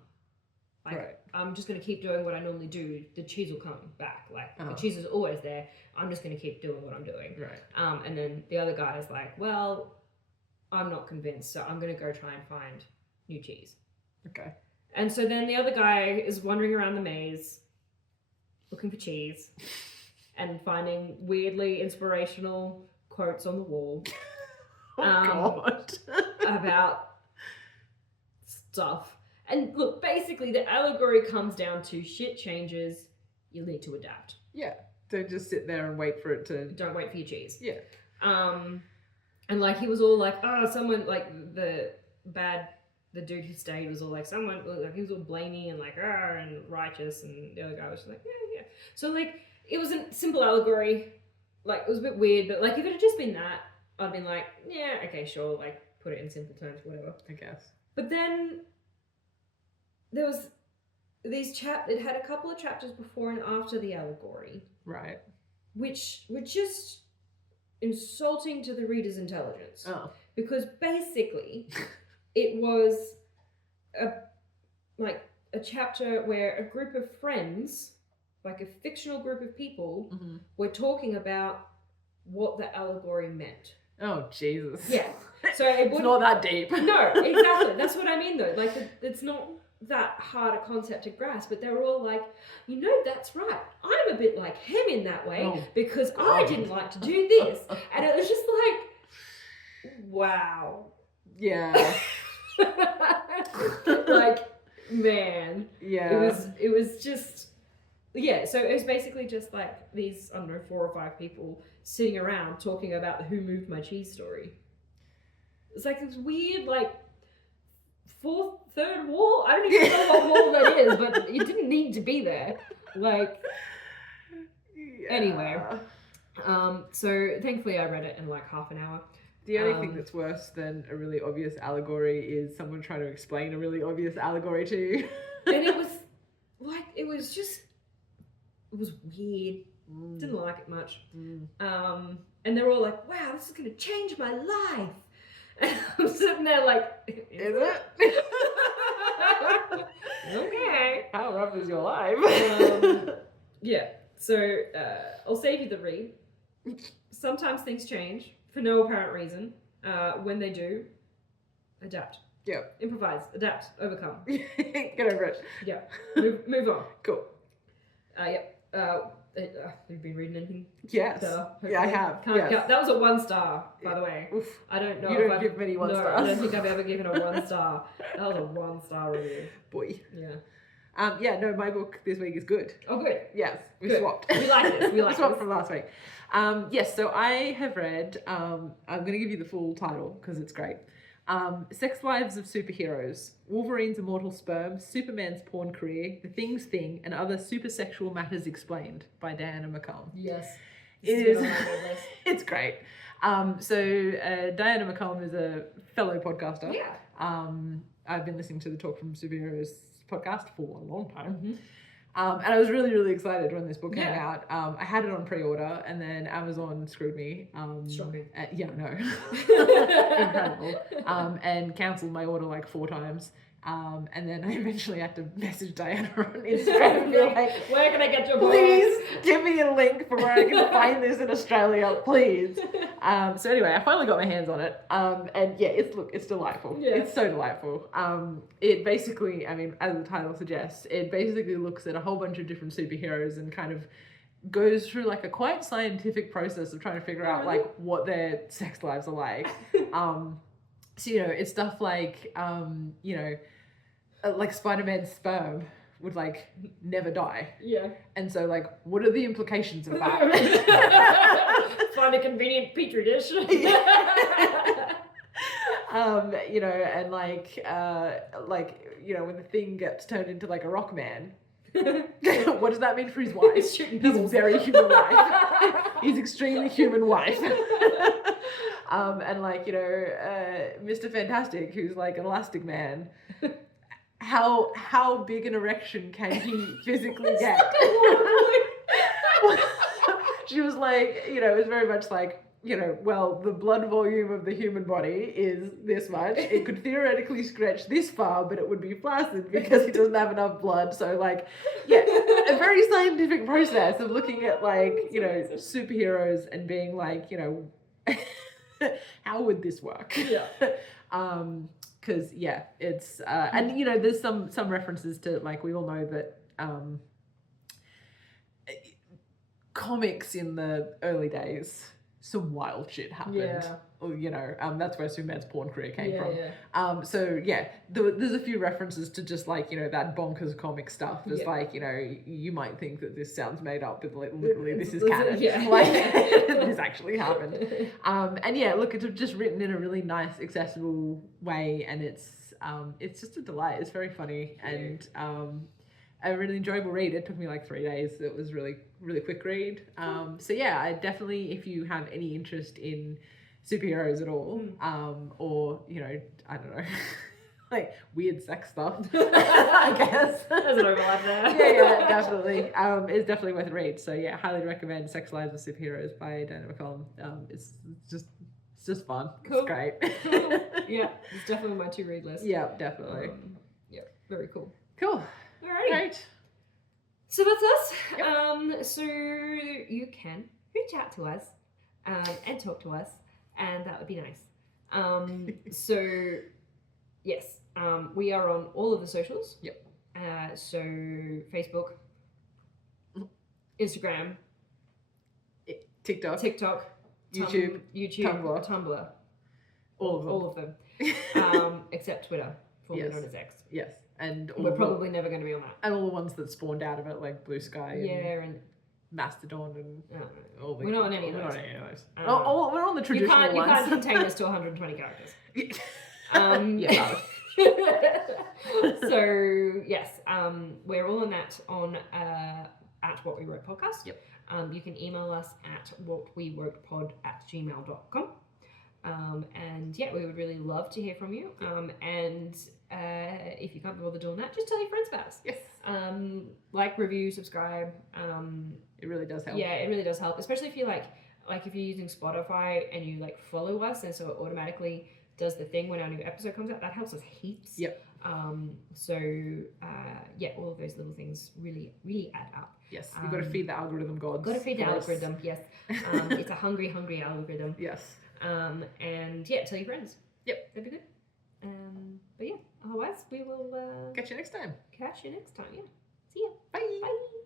Like, I'm just going to keep doing what I normally do. The cheese will come back. Like, the cheese is always there. I'm just going to keep doing what I'm doing. Right. And then the other guy is like, well, I'm not convinced, so I'm going to go try and find new cheese. Okay. And so then the other guy is wandering around the maze, looking for cheese, and finding weirdly inspirational quotes on the wall. God. About stuff. And look, basically the allegory comes down to shit changes, you need to adapt. Yeah. Don't just sit there and wait for it to... Don't wait for your cheese. Yeah. And like he was all like, oh, someone, like the dude who stayed was all like, someone, like he was all blamey and like, and righteous, and the other guy was just like, yeah. So like, it was a simple allegory. Like, it was a bit weird, but like if it had just been that, I'd been like, yeah, okay, sure, like put it in simple terms, whatever. I guess. But then there was it had a couple of chapters before and after the allegory, Right. which were just insulting to the reader's intelligence. Oh. Because basically it was a chapter where a group of friends, like a fictional group of people, Mm-hmm. were talking about what the allegory meant. Oh, Jesus. Yeah. So it It's not that deep. No, exactly. That's what I mean, though. Like, it's not that hard a concept to grasp, but they were all like, that's right. I'm a bit like him in that way because I didn't like to do this. And it was just like, wow. Yeah. Like, man. Yeah. It was just, yeah. So it was basically just like these, I don't know, 4 or 5 people sitting around talking about the Who Moved My Cheese story. It's like this weird, like, third wall. I don't even know what wall that is, but it didn't need to be there. Like, anyway. So thankfully I read it in like half an hour. The only thing that's worse than a really obvious allegory is someone trying to explain a really obvious allegory to you. And it was like, it was weird. Didn't like it much. And they're all like, wow, this is going to change my life. And I'm sitting there like, Is it? Okay. How rough is your life? Yeah. So I'll save you the read. Sometimes things change for no apparent reason. When they do, adapt. Yeah. Improvise, adapt, overcome. Get over it. Yeah. Move on. Cool. You've been reading anything? Yes. Hopefully. Yeah, I have. That was a 1 star, by the way. Oof. I don't know. You don't give many 1 stars. I don't think I've ever given a 1 star. That was a 1 star review. Boy. Yeah. No, my book this week is good. Oh, good. Yes, we Good. swapped. We like this. We like swapped this. from last week. Yes, so I have read, I'm going to give you the full title because it's great. Sex Lives of Superheroes, Wolverine's Immortal Sperm, Superman's Porn Career, The Thing's Thing, and Other Supersexual Matters Explained by Diana McCollum. Yes. It is. It's great. Diana McCollum is a fellow podcaster. Yeah. I've been listening to the Talk from Superheroes podcast for a long time. Mm-hmm. And I was really, really excited when this book came Yeah. out. I had it on pre-order and then Amazon screwed me. Shocking. Yeah, no. Incredible. And cancelled my order like 4 times. And then I eventually had to message Diana on Instagram and be like, where can I get your book? please give me a link for where I can find this in Australia, please. So anyway, I finally got my hands on it. And yeah, it's delightful. Yeah. It's so delightful. It basically, I mean, as the title suggests, it basically looks at a whole bunch of different superheroes and kind of goes through like a quite scientific process of trying to figure out like what their sex lives are like. So, it's stuff like, like Spider-Man's sperm would like never die. Yeah. And so like, what are the implications of that? Find a convenient petri dish. And when the Thing gets turned into like a rock man, what does that mean for his wife? He's shooting His pebbles. very human wife. His extremely human wife. Mr. Fantastic, who's like an elastic man. How big an erection can he physically get? She was like, it was very much like, well, the blood volume of the human body is this much. It could theoretically stretch this far, but it would be flaccid because he doesn't have enough blood. So like, yeah, a very scientific process of looking at like, superheroes and being like, how would this work? Yeah. Because yeah, it's and there's some references to like we all know that comics in the early days, some wild shit happened. Yeah. Or, that's where Superman's porn career came from. Yeah. So yeah, there's a few references to just like that bonkers comic stuff. It's like you might think that this sounds made up, but literally this is canon. Yeah. Like this actually happened. And yeah, look, it's just written in a really nice, accessible way, and it's just a delight. It's very funny, and a really enjoyable read. It took me like 3 days. It was really, really quick read. So yeah, I definitely, if you have any interest in superheroes at all, or, you know, I don't know, like weird sex stuff, I guess. There's an overlap there. Yeah, definitely. It's definitely worth a read. So yeah, highly recommend Sex Lives of Superheroes by Dana McCollum. It's just fun. Cool. It's great. Cool. Yeah, it's definitely on my to read list. Yeah, definitely. Yeah, very cool. Cool. Alrighty. Great. So that's us. Yep. So you can reach out to us and talk to us, and that would be nice. So yes, we are on all of the socials. Yep. So Facebook, Instagram, TikTok, YouTube, Tumblr. All of them, except Twitter, formerly Yes. known as X. Yes. And We're probably never going to be on that. and all the ones that spawned out of it, like Blue Sky and Mastodon and all the... We're not on any of those. We're not on any of those. We're on the traditional You ones. can't contain us to 120 characters. Yeah, So yes, we're all on that on at What We Wrote Podcast. Yep. You can email us at whatwewrotepod@gmail.com. And yeah, we would really love to hear from you. And if you can't be bothered doing that, just tell your friends about us. Yes. Like, review, subscribe. It really does help. Yeah, it really does help, especially if you like if you're using Spotify and you like follow us, and so it automatically does the thing when our new episode comes out. That helps us heaps. Yep. So yeah, all of those little things really, really add up. Yes. You've got to feed the algorithm gods. Got to feed the for us. algorithm. Yes. It's a hungry, hungry algorithm. Yes. And yeah, tell your friends. Yep. That'd be good. But yeah, otherwise we will Catch you next time. catch you next time. Yeah. See ya. Bye. Bye.